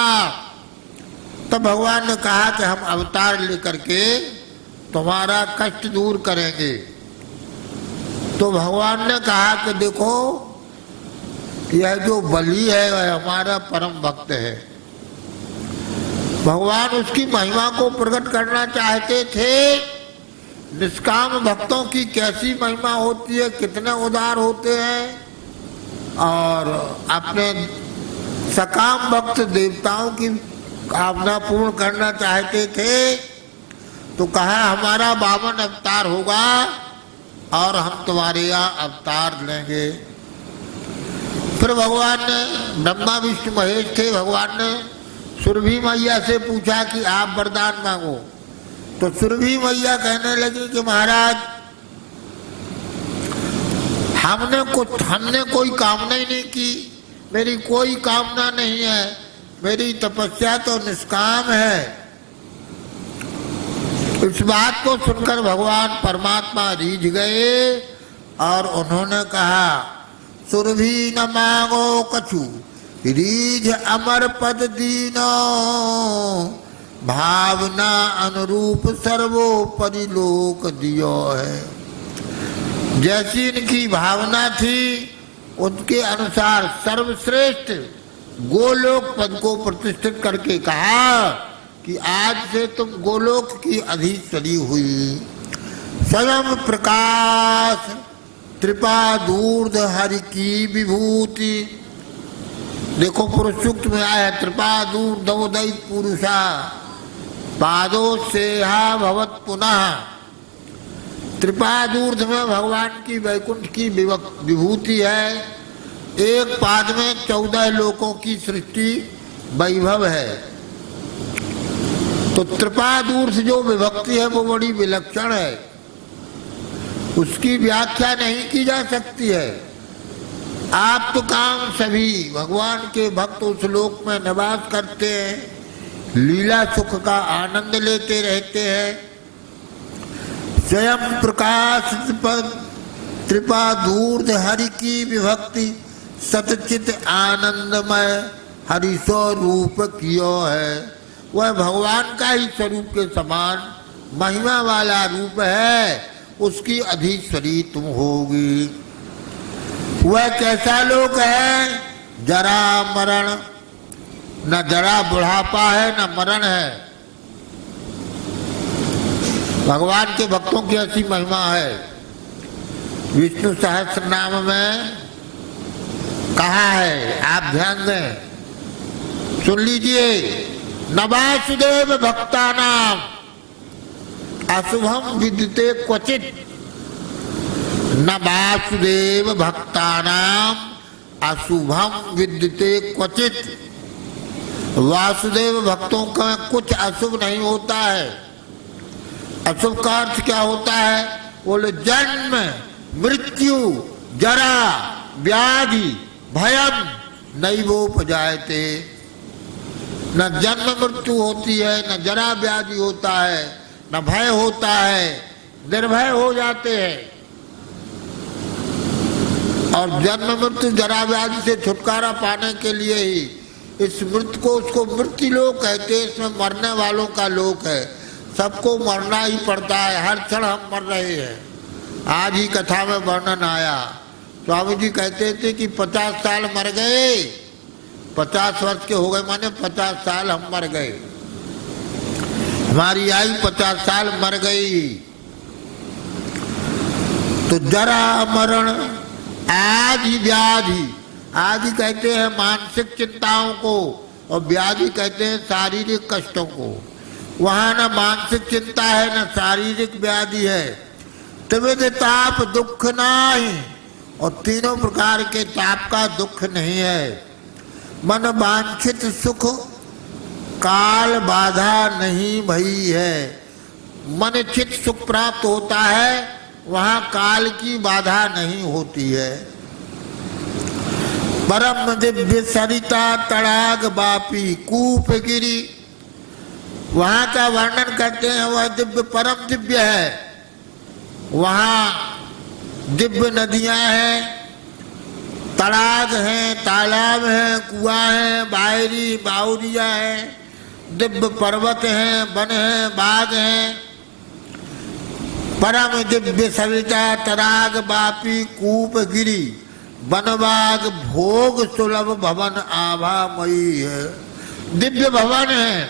तब भगवान ने कहा कि हम अवतार लेकर के तुम्हारा कष्ट दूर करेंगे। तो भगवान ने कहा कि देखो, यह जो बलि है वह हमारा परम भक्त है। भगवान उसकी महिमा को प्रकट करना चाहते थे। निष्काम भक्तों की कैसी महिमा होती है, कितने उदार होते हैं। और अपने सकाम भक्त देवताओं की कामना पूर्ण करना चाहते थे। तो कहा हमारा 52 अवतार होगा और हम तुम्हारे यहाँ अवतार लेंगे। फिर भगवान ने, ब्रह्मा विष्णु महेश थे, भगवान ने सुरभि मैया से पूछा कि आप वरदान मांगो। तो सुरभि मैया कहने लगी कि महाराज, हमने कोई कामना ही नहीं की, मेरी कोई कामना नहीं है, मेरी तपस्या तो निष्काम है। इस बात को सुनकर भगवान परमात्मा रीझ गए और उन्होंने कहा, सुरभि न मांगो कछु, रीझ अमर पद दीनो, भावना अनुरूप सर्वोपरि लोक दियो है। जैसी इनकी भावना थी उनके अनुसार सर्वश्रेष्ठ गोलोक पद को प्रतिष्ठित करके कहा कि आज से तुम गोलोक की अधीश्वरी हुई। स्वयं प्रकाश कृपा दूर्ध हरि की विभूति। देखो पुरुष सूक्त में आया है, कृपा दूर दवोदय पुरुषा पादो सेहा भवत पुनः। त्रिपादूर्ध में भगवान की वैकुंठ की विभूति है। एक पाद में 14 लोकों की सृष्टि वैभव है। तो त्रिपादूर्ध जो विभक्ति है वो बड़ी विलक्षण है, उसकी व्याख्या नहीं की जा सकती है। आप तो काम सभी भगवान के भक्त उस लोक में निवास करते हैं, लीला सुख का आनंद लेते रहते हैं। स्वयं प्रकाश पद त्रिपादूर्ध हरि की विभक्ति सतचित आनंदमय हरि स्वरूप कियो है। वह भगवान का ही स्वरूप के समान महिमा वाला रूप है, उसकी अधीश्वरी तुम होगी। वह कैसा लोक है? जरा मरण, न जरा बुढ़ापा है न मरण है। भगवान के भक्तों की ऐसी महिमा है। विष्णु सहस्त्र नाम में कहा है, आप ध्यान दें, सुन लीजिए। न वासुदेव भक्ता नाम अशुभम विद्यते क्वचित। न वासुदेव भक्तानाम अशुभम विद्यते क्वचित। वासुदेव भक्तों का कुछ अशुभ नहीं होता है। अशुभ का अर्थ क्या होता है? बोले जन्म मृत्यु जरा व्याधि भयम नैवोपजायते। न जन्म मृत्यु होती है, न जरा व्याधि होता है, न भय होता है, निर्भय हो जाते हैं। और जन्म मृत्यु जरा व्याधि से छुटकारा पाने के लिए ही इस मृत्यु को, उसको मृत्यु लोक कहते हैं। इसमें मरने वालों का लोक है, सबको मरना ही पड़ता है। हर क्षण हम मर रहे हैं। आज ही कथा में वर्णन आया, स्वामी जी कहते थे कि 50 साल मर गए, 50 वर्ष के हो गए, माने 50 साल हम मर गए, हमारी आयु 50 साल मर गई। तो जरा मरण, आदि व्याधि, आदि कहते हैं मानसिक चिंताओं को और व्याधि कहते हैं शारीरिक कष्टों को। वहां न मानसिक चिंता है न शारीरिक व्याधि है। त्रिविध ताप दुख नहीं, और तीनों प्रकार के ताप का दुख नहीं है। मन वांछित सुख काल बाधा नहीं भई है। मन चित सुख प्राप्त होता है, वहां काल की बाधा नहीं होती है। परम दिव्य सरिता तड़ाग बापी कूप गिरी, वहां का वर्णन करते हैं, वह दिव्य परम दिव्य है। वहाँ दिव्य नदियाँ हैं, तड़ाग हैं, तालाब हैं, कुआं हैं, बायरी बावरिया हैं, दिव्य पर्वत हैं, वन हैं, बाग हैं। परम दिव्य सविता तड़ाग बापी कूप गिरी वनबाग भोग सुलभ भवन आभामयी है। दिव्य भवन है,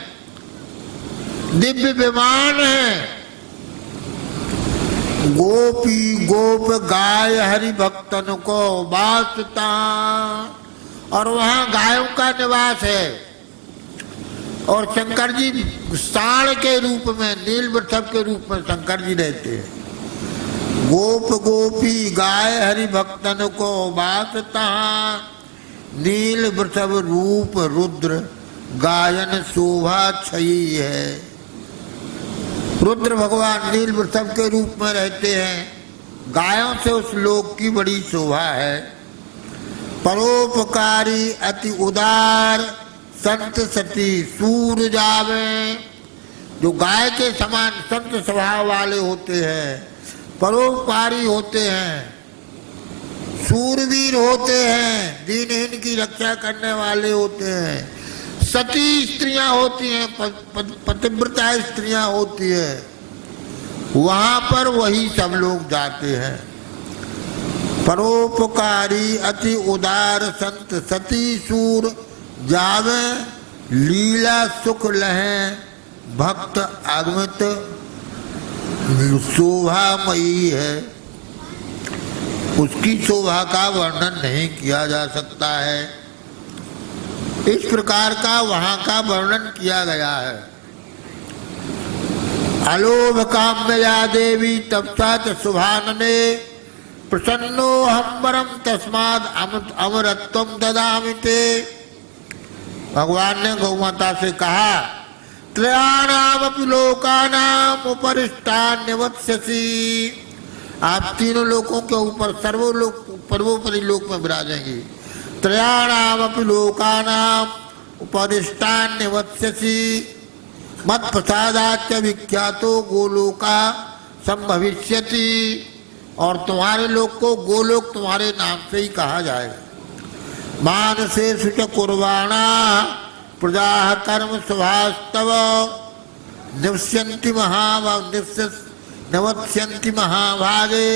दिव्य विमान है। गोपी गोप गाय हरि भक्तन को वासता, और वहाँ गायों का निवास है। और शंकर जी साण के रूप में, नील वृषभ के रूप में शंकर जी रहते हैं। गोप गोपी गाय हरि भक्तन को वासता, नील वृषभ रूप रुद्र गायन शोभा छयी है। रुद्र भगवान नील वृषभ के रूप में रहते हैं। गायों से उस लोक की बड़ी शोभा है। परोपकारी अति उदार संत सती सूर जावे, जो गाय के समान संत स्वभाव वाले होते हैं, परोपकारी होते हैं, सूरवीर होते हैं, दीनहीन की रक्षा करने वाले होते हैं, सती स्त्रियां होती हैं, पतिव्रता स्त्रियां होती है, वहां पर वही सब लोग जाते हैं। परोपकारी अति उदार संत सती सूर जावे, लीला सुख लहें भक्त अगमित शोभामयी है। उसकी शोभा का वर्णन नहीं किया जा सकता है। इस प्रकार का वहां का वर्णन किया गया है। अलोभ काम्यया देवी तपसा च शुभानने, प्रसन्नो हम्बरम तस्माद अमरत्वम ददामिते। भगवान ने गौ माता से कहा, त्रयाणाम अपि लोकानाम उपरिष्टान निवत्स्यसि। आप तीनों लोकों के ऊपर सर्वोपरि लोक में विराजेंगी। त्रयाणामपि लोकानाम उपरिष्टान निवत्स्यसि, मत प्रसादाच्च विख्यातो गोलोका संभविष्यति। और तुम्हारे लोक को गोलोक तुम्हारे नाम से ही कहा जाएगा। मानसेषु च कुर्वाणा प्रजा कर्म शुभास्तव, निवस्यन्ति महाभागे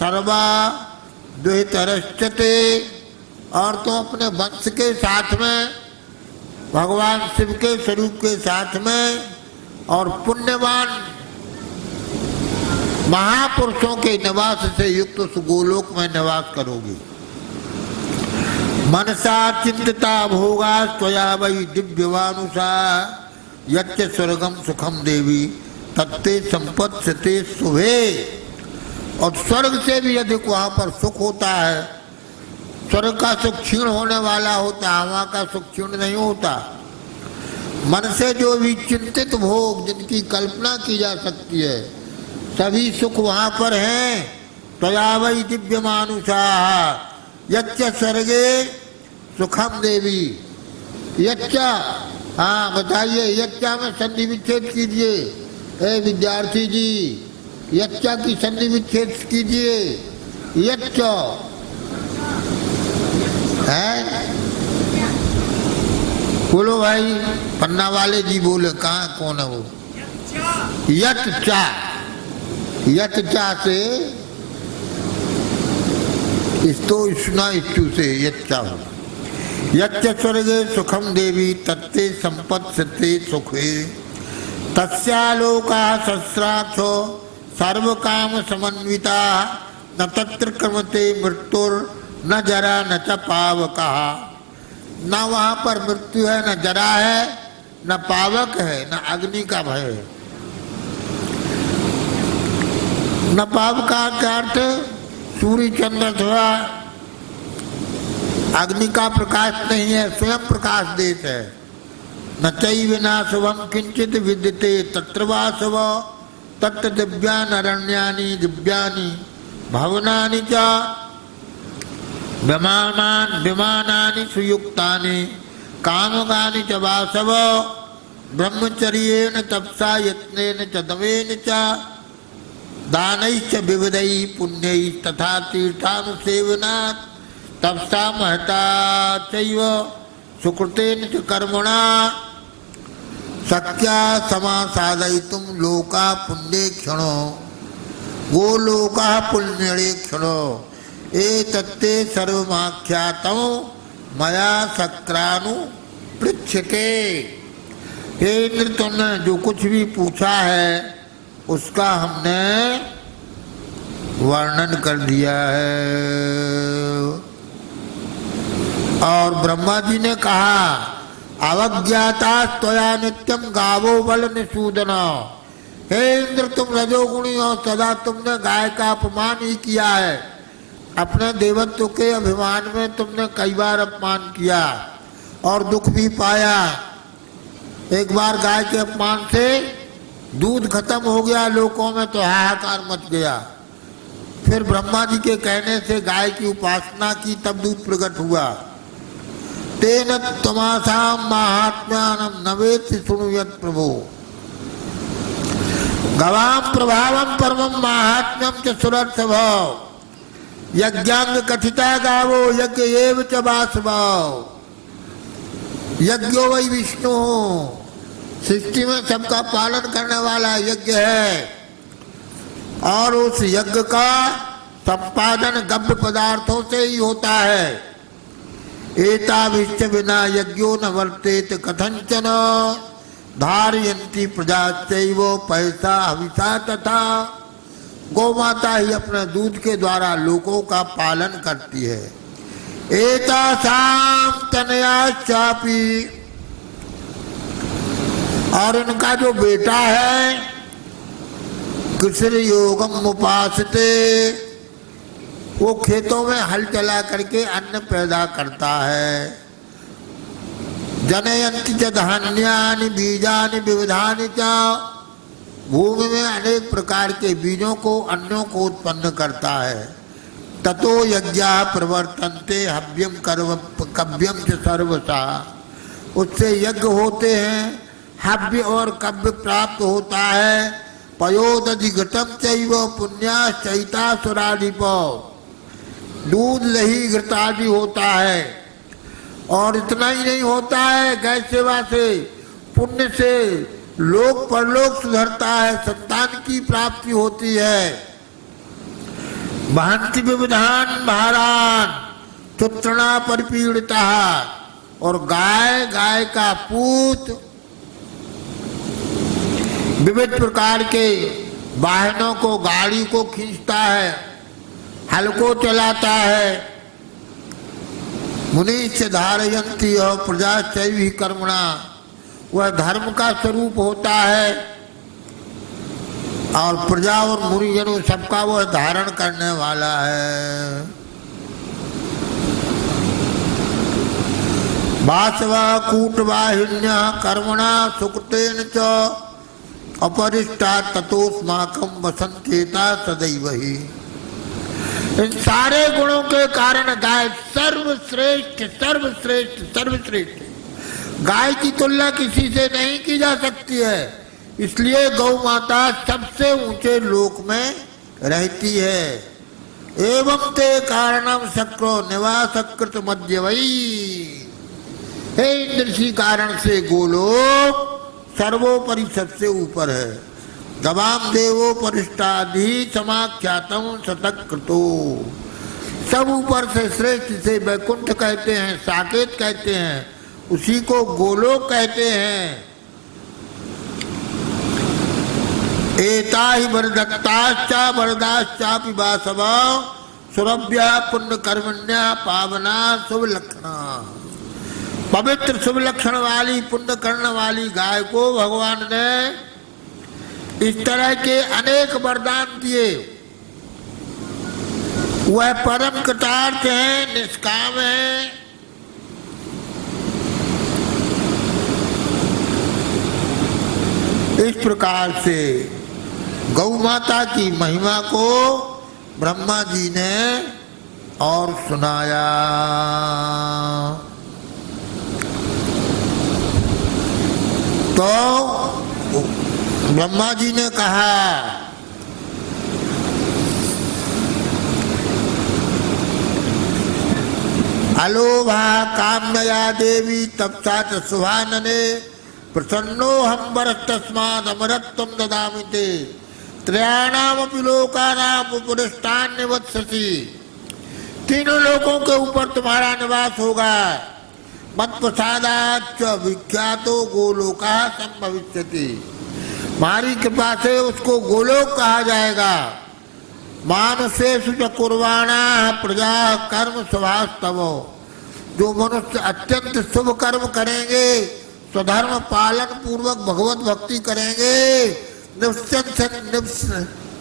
सर्वा द्वैतरश्चते। और तो अपने वंश के साथ में, भगवान शिव के स्वरूप के साथ में, और पुण्यवान महापुरुषों के निवास से युक्त उस गोलोक में निवास करोगी। मनसा चिंतिता भोगा त्वया वै दिव्यवानुषा, यच्च स्वर्गम सुखम देवी तत्ते संपत्स्यते शुभे। और स्वर्ग से भी अधिक वहाँ पर सुख होता है। स्वर्ग का सुख क्षीण होने वाला होता है, वहाँ का सुख क्षीण नहीं होता। मन से जो भी चिंतित भोग जिनकी कल्पना की जा सकती है, सभी सुख वहाँ पर हैं। त्वया वै दिव्यमानुषा यच्च स्वर्गे सुखम देवी। यच्चा, हाँ बताइए, यच्चा में संधि विच्छेद कीजिए। ए विद्यार्थी जी, यच्चा की संधि विच्छेद कीजिए। यच्च है, बोलो भाई, पन्ना वाले जी बोले, कहाँ कौन है वो? यच्चा, यच्चा से इस्तो इष्णा इष्टु से यच्चा हो। यच्च स्वर्गे सुखम देवी तत्ते संपत्स्यते सुखे, तस्यालोका सहस्राक्षो सर्व काम समन्विता, न तत्र क्रमते मृत्युर न जरा न च पावका। न वहाँ पर मृत्यु है, न जरा है, न पावक है, न अग्नि का भय है। न पावका का अर्थ सूर्य चंद्र अथवा अग्नि का प्रकाश नहीं है, स्वयं प्रकाश देता है। न चैव नाशवम किंचित विद्यते तत्र वासव, तत्र दिव्यानरण्यानि दिव्यानि भवनानि च, विमानानि सुयुक्तानि कामगानि च वासव, ब्रह्मचर्येण तपसा यत्नेन च दमेन च। दानैश्च विविधैः पुण्यैः तथा तीर्थानुसेवनात् तपसा महता चैव सुकृतेन च कर्मणा शक्या समासादयितुं लोका पुण्ये क्षणो गोलोका पुण्यणे क्षणो एतत्ते सर्वमाख्यातं मया शक्रानु पृच्छते। हे इंद्र, तुमने जो कुछ भी पूछा है उसका हमने वर्णन कर दिया है। और ब्रह्मा जी ने कहा अवज्ञाता त्वया नित्यम गावो बल निषूदन। हे इंद्र, तुम रजोगुणी और सदा तुमने गाय का अपमान ही किया है। अपने देवत्व के अभिमान में तुमने कई बार अपमान किया और दुख भी पाया। एक बार गाय के अपमान से दूध खत्म हो गया लोकों में तो हाहाकार मच गया। फिर ब्रह्मा जी के कहने से गाय की उपासना की, तब दूध प्रकट हुआ। तेन तमासाम महात्म्यानम नवेत्ति शृणुयत् प्रभो गवाम प्रभावम परमं महात्म्यम च सुरत्सभो यज्ञांग कथिता गावो यज्ञ एव च वासवो यज्ञो वै विष्णु। सृष्टि में सबका पालन करने वाला यज्ञ है और उस यज्ञ का संपादन गव्य पदार्थों से ही होता है। एताभिश्च विना यज्ञो न वर्तेत कथंचन धारयन्ति प्रजाश्चैव पैसा हविषा तथा। गौ माता ही अपने दूध के द्वारा लोगों का पालन करती है। एतासां तनयाश्चापि, और इनका जो बेटा है कृष्ण योगम उपासते, वो खेतों में हल चला करके अन्न पैदा करता है। जनयन्ति च धान्यानि बीजानि विविधानि च, भूमि में अनेक प्रकार के बीजों को अन्नों को उत्पन्न करता है। ततो यज्ञा प्रवर्तन्ते हव्यम कव्यम च सर्वसा, उससे यज्ञ होते हैं, हव्य और कव्य प्राप्त होता है। पयोदधिघटम चैव पुण्याश्चैतासुराधिपो, दूध दही घृतादि होता है। और इतना ही नहीं होता है, गौ सेवा से पुण्य से लोक परलोक सुधरता है, संतान की प्राप्ति होती है। वहन्ति विविधान भारान चुत्रणा परिपीड़िता, और गाय का पूत विविध प्रकार के वाहनों को, गाड़ी को खींचता है, हल को चलाता है। मुनीश्च धारयन्ति और प्रजा चैव कर्मणा, वह धर्म का स्वरूप होता है और प्रजा और मुनिजनों सबका वह धारण करने वाला है। वासवा कूटवाहिन्या कर्मणा सुकृतेन च अपरिष्टा ततोस्माकं वसंत्येता सदैव ही। इन सारे गुणों के कारण गाय सर्वश्रेष्ठ सर्वश्रेष्ठ सर्वश्रेष्ठ। गाय की तुलना किसी से नहीं की जा सकती है, इसलिए गौ माता सबसे ऊंचे लोक में रहती है। एवं ते कारणम शक्रो निवासकृत मध्यवई, हे इंद्र, इसी कारण से गोलोक सर्वोपरि सबसे ऊपर है। गवाम देवो परिष्टाधि समाख्यातम शतकृतो, सब ऊपर से श्रेष्ठ से वैकुंठ कहते हैं, साकेत कहते हैं, उसी को गोलोक कहते हैं। एता ही वरदत्ताश्चा वरदाश्चापि वासवा सुरभ्या पुण्य कर्मण्या पावना शुभ लक्षणा। पवित्र शुभ लक्षण वाली पुण्य करने वाली गाय को भगवान ने इस तरह के अनेक वरदान दिए। वह परम कृतार्थ है, निष्काम है। इस प्रकार से गौ माता की महिमा को ब्रह्मा जी ने और सुनाया। तो ब्रह्मा जी ने कहा अलोभा काम्यया देवी तपसा च सुभानने प्रसन्नो हम वरस्तस्माद् अमरत्वं ददामि ते त्रयाणामपि लोकानाम् उपरिष्टान् निवत्ससि। तीनों लोगों के ऊपर तुम्हारा निवास होगा। मत्प्रसादाच्च विख्यातो गोलोकः संभविष्यति। हमारी कृपा से उसको गोलोक कहा जाएगा। मानुषेषु च कुर्वाणाः प्रजा कर्म शुभास्तवो। जो मनुष्य अत्यंत शुभ कर्म करेंगे, स्वधर्म पालन पूर्वक भगवत भक्ति करेंगे,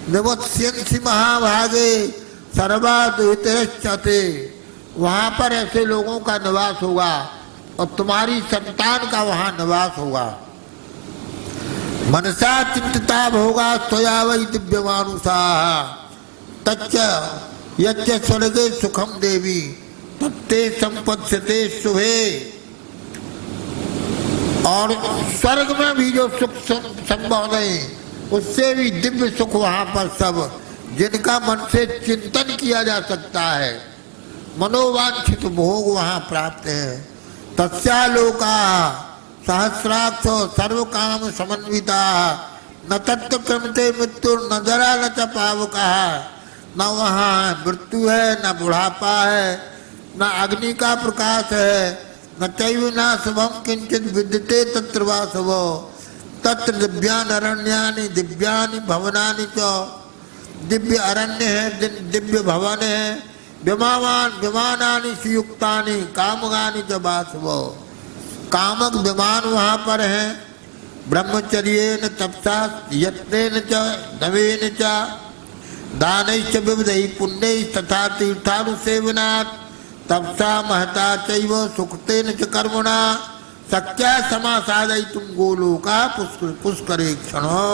निवत्स्यन्ति महाभागे सर्वाद्वितश्चते। वहाँ पर ऐसे लोगों का निवास होगा और तुम्हारी संतान का वहाँ निवास होगा। मनसा चिंतिता भोगा त्वया वै दिव्यमानुषाः तच्च यच्च स्वर्गे सुखम देवी तत्ते संपत्स्यते शुभे। और स्वर्ग में भी जो सुख संभव नहीं, उससे भी दिव्य सुख वहाँ पर सब जिनका मन से चिंतन किया जा सकता है, मनोवांछित भोग वहाँ प्राप्त है। तस्यालोका सहस्राक्षो सर्व काम समन्विता न तत्व क्रमते मृत्यु न जरा न च पावकः। न वहाँ मृत्यु है, न बुढ़ापा है, न अग्नि का प्रकाश है, न चैव न शुभम किंचित विद्यते तत्र वासवो। तत्र दिव्यानि अरण्यानि दिव्यानि भवनानि च। दिव्य अरण्य है, दिव्य भवन है, विमानानि सुयुक्तानि कामगानि च वासवो। कामक विमान वहाँ पर हैं। ब्रह्मचर्येन तपसा यत्नेन च नवेन च दानैश्च विविधैः पुण्यैः तथा तीर्थानुसेवनात् तपसा महता चैव सुकृतेन च कर्मणा शक्या समासादयितुं गोलोका पुष्करे क्षणो।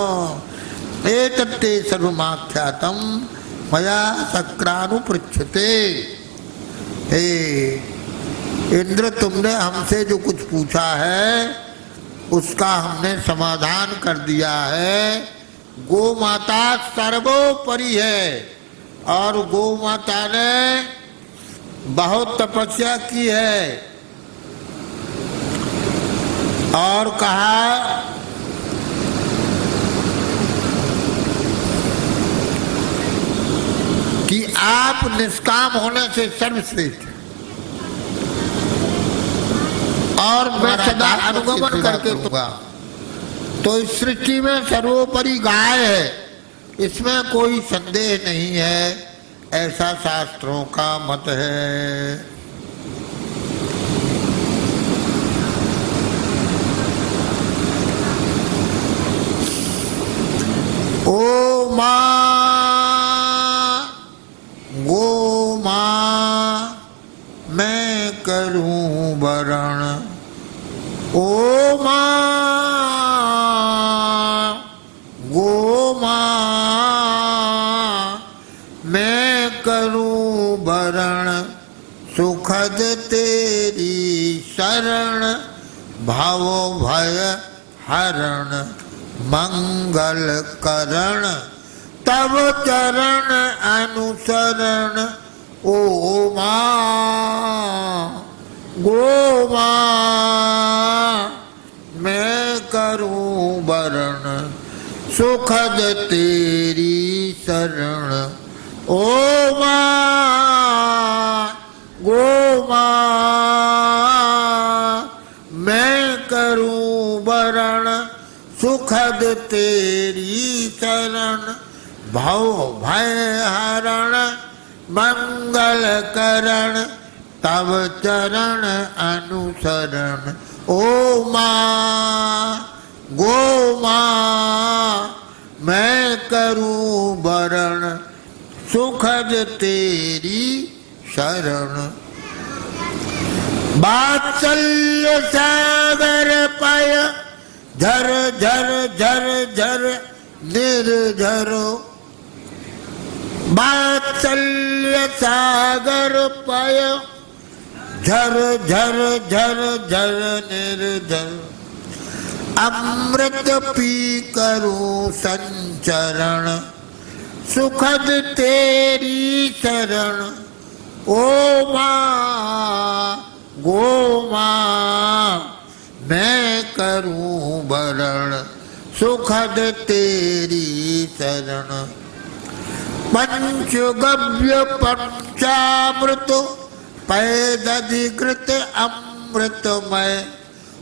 एतत्ते सर्वमाख्यातं मया शक्रानुपृच्छते। हे इंद्र, तुमने हमसे जो कुछ पूछा है उसका हमने समाधान कर दिया है। गौ माता सर्वोपरि है और गौ माता ने बहुत तपस्या की है और कहा कि आप निष्काम होने से सर्वश्रेष्ठ और मैं सदा अनुगमन करके दूंगा। तो इस सृष्टि में सर्वोपरि गाय है, इसमें कोई संदेह नहीं है, ऐसा शास्त्रों का मत है। ओ माँ गो माँ मैं करूं वरण। ओ माँ गो माँ मैं करूं वरण। सुखद तेरी शरण भव भय हरण। मंगल करण तब चरण अनुसरण। ओ माँ गो माँ मैं करूं वरण। सुखद तेरी शरण। ओ माँ गो माँ मैं करूं वरण। सुखद तेरी शरण भव भय हरण। मंगल करण तब चरण अनुसरण। ओ माँ गो माँ मैं करूं वरण। सुखद तेरी शरण। वात्सल्य सागर पय झर झर झर झर निर्झरो। वात्सल्य सागर पय झर झर झर झर निर्झर। अमृत पी करूं संचरण। सुखद तेरी शरण। ओ माँ गो माँ मैं करूं वरण सुखद तेरी शरण। पंचगव्य पंचामृत पैदधिकृत अमृतमय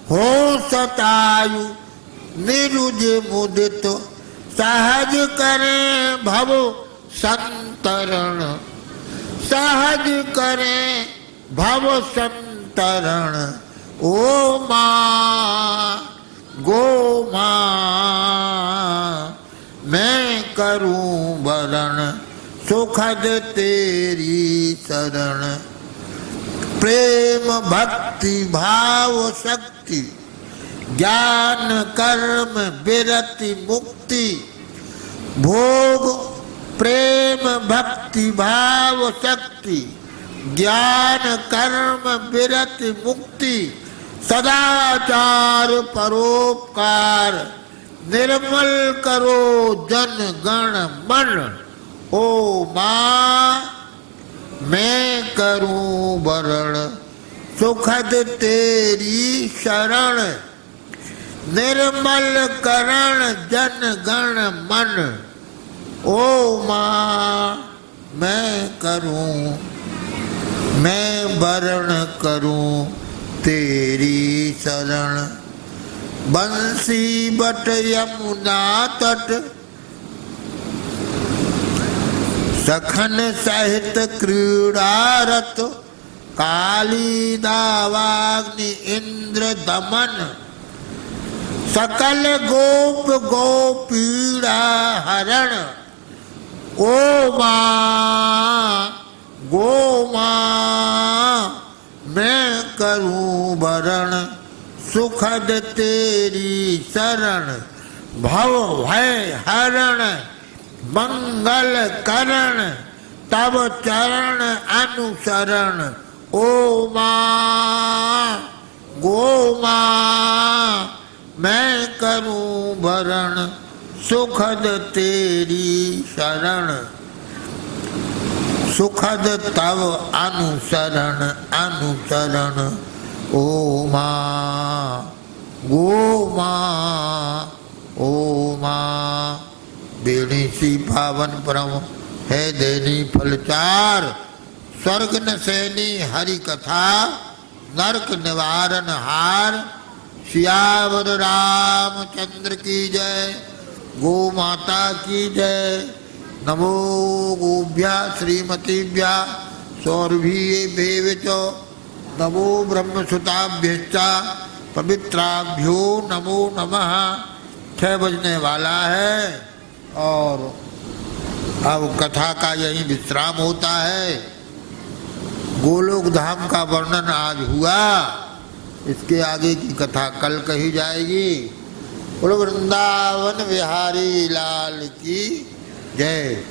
हो शतायु निरुज मुदित सहज करें भव संतरण। सहज करें भव संतरण। ओ माँ गो माँ मैं करूं वरण सुखद तेरी शरण। प्रेम भक्ति भाव शक्ति ज्ञान कर्म विरति मुक्ति भोग। प्रेम भक्ति भाव शक्ति ज्ञान कर्म विरति मुक्ति सदाचार परोपकार निर्मल करो जन गण मन। ओ माँ मैं करूं वरण सुखद तेरी शरण। निर्मल करण जन गण मन। ओ माँ मैं करूं मैं वरण करूं तेरी शरण। बंसी बट यमुना तट सखन सहित क्रीड़ारत काली दावाग्नि इंद्र दमन। सकल गोप गोपीड़ा हरण। ओ माँ गो माँ मैं करूं वरण सुखद तेरी शरण। भव भय हरण मंगल करण तब चरण अनुसरण। ओ माँ गो माँ मैं करूं वरण सुखद तेरी शरण। सुखद तव अनुसरण अनुसरण। ओ माँ गो माँ ओ माँ बेणी सी पावन परम है देनी फलचार। स्वर्ग न सैनी हरि कथा नरक निवारण हार। सियावर रामचंद्र की जय गो माता की जय। नमो गोभ्या श्रीमतीभ्या सौरभीभ्यो च नमो ब्रह्मसुताभ्यश्च पवित्राभ्यो नमो नमः। 6 बजने वाला है और अब कथा का यही विश्राम होता है। गोलोक धाम का वर्णन आज हुआ, इसके आगे की कथा कल कही जाएगी। बोलो वृंदावन बिहारी लाल की जय।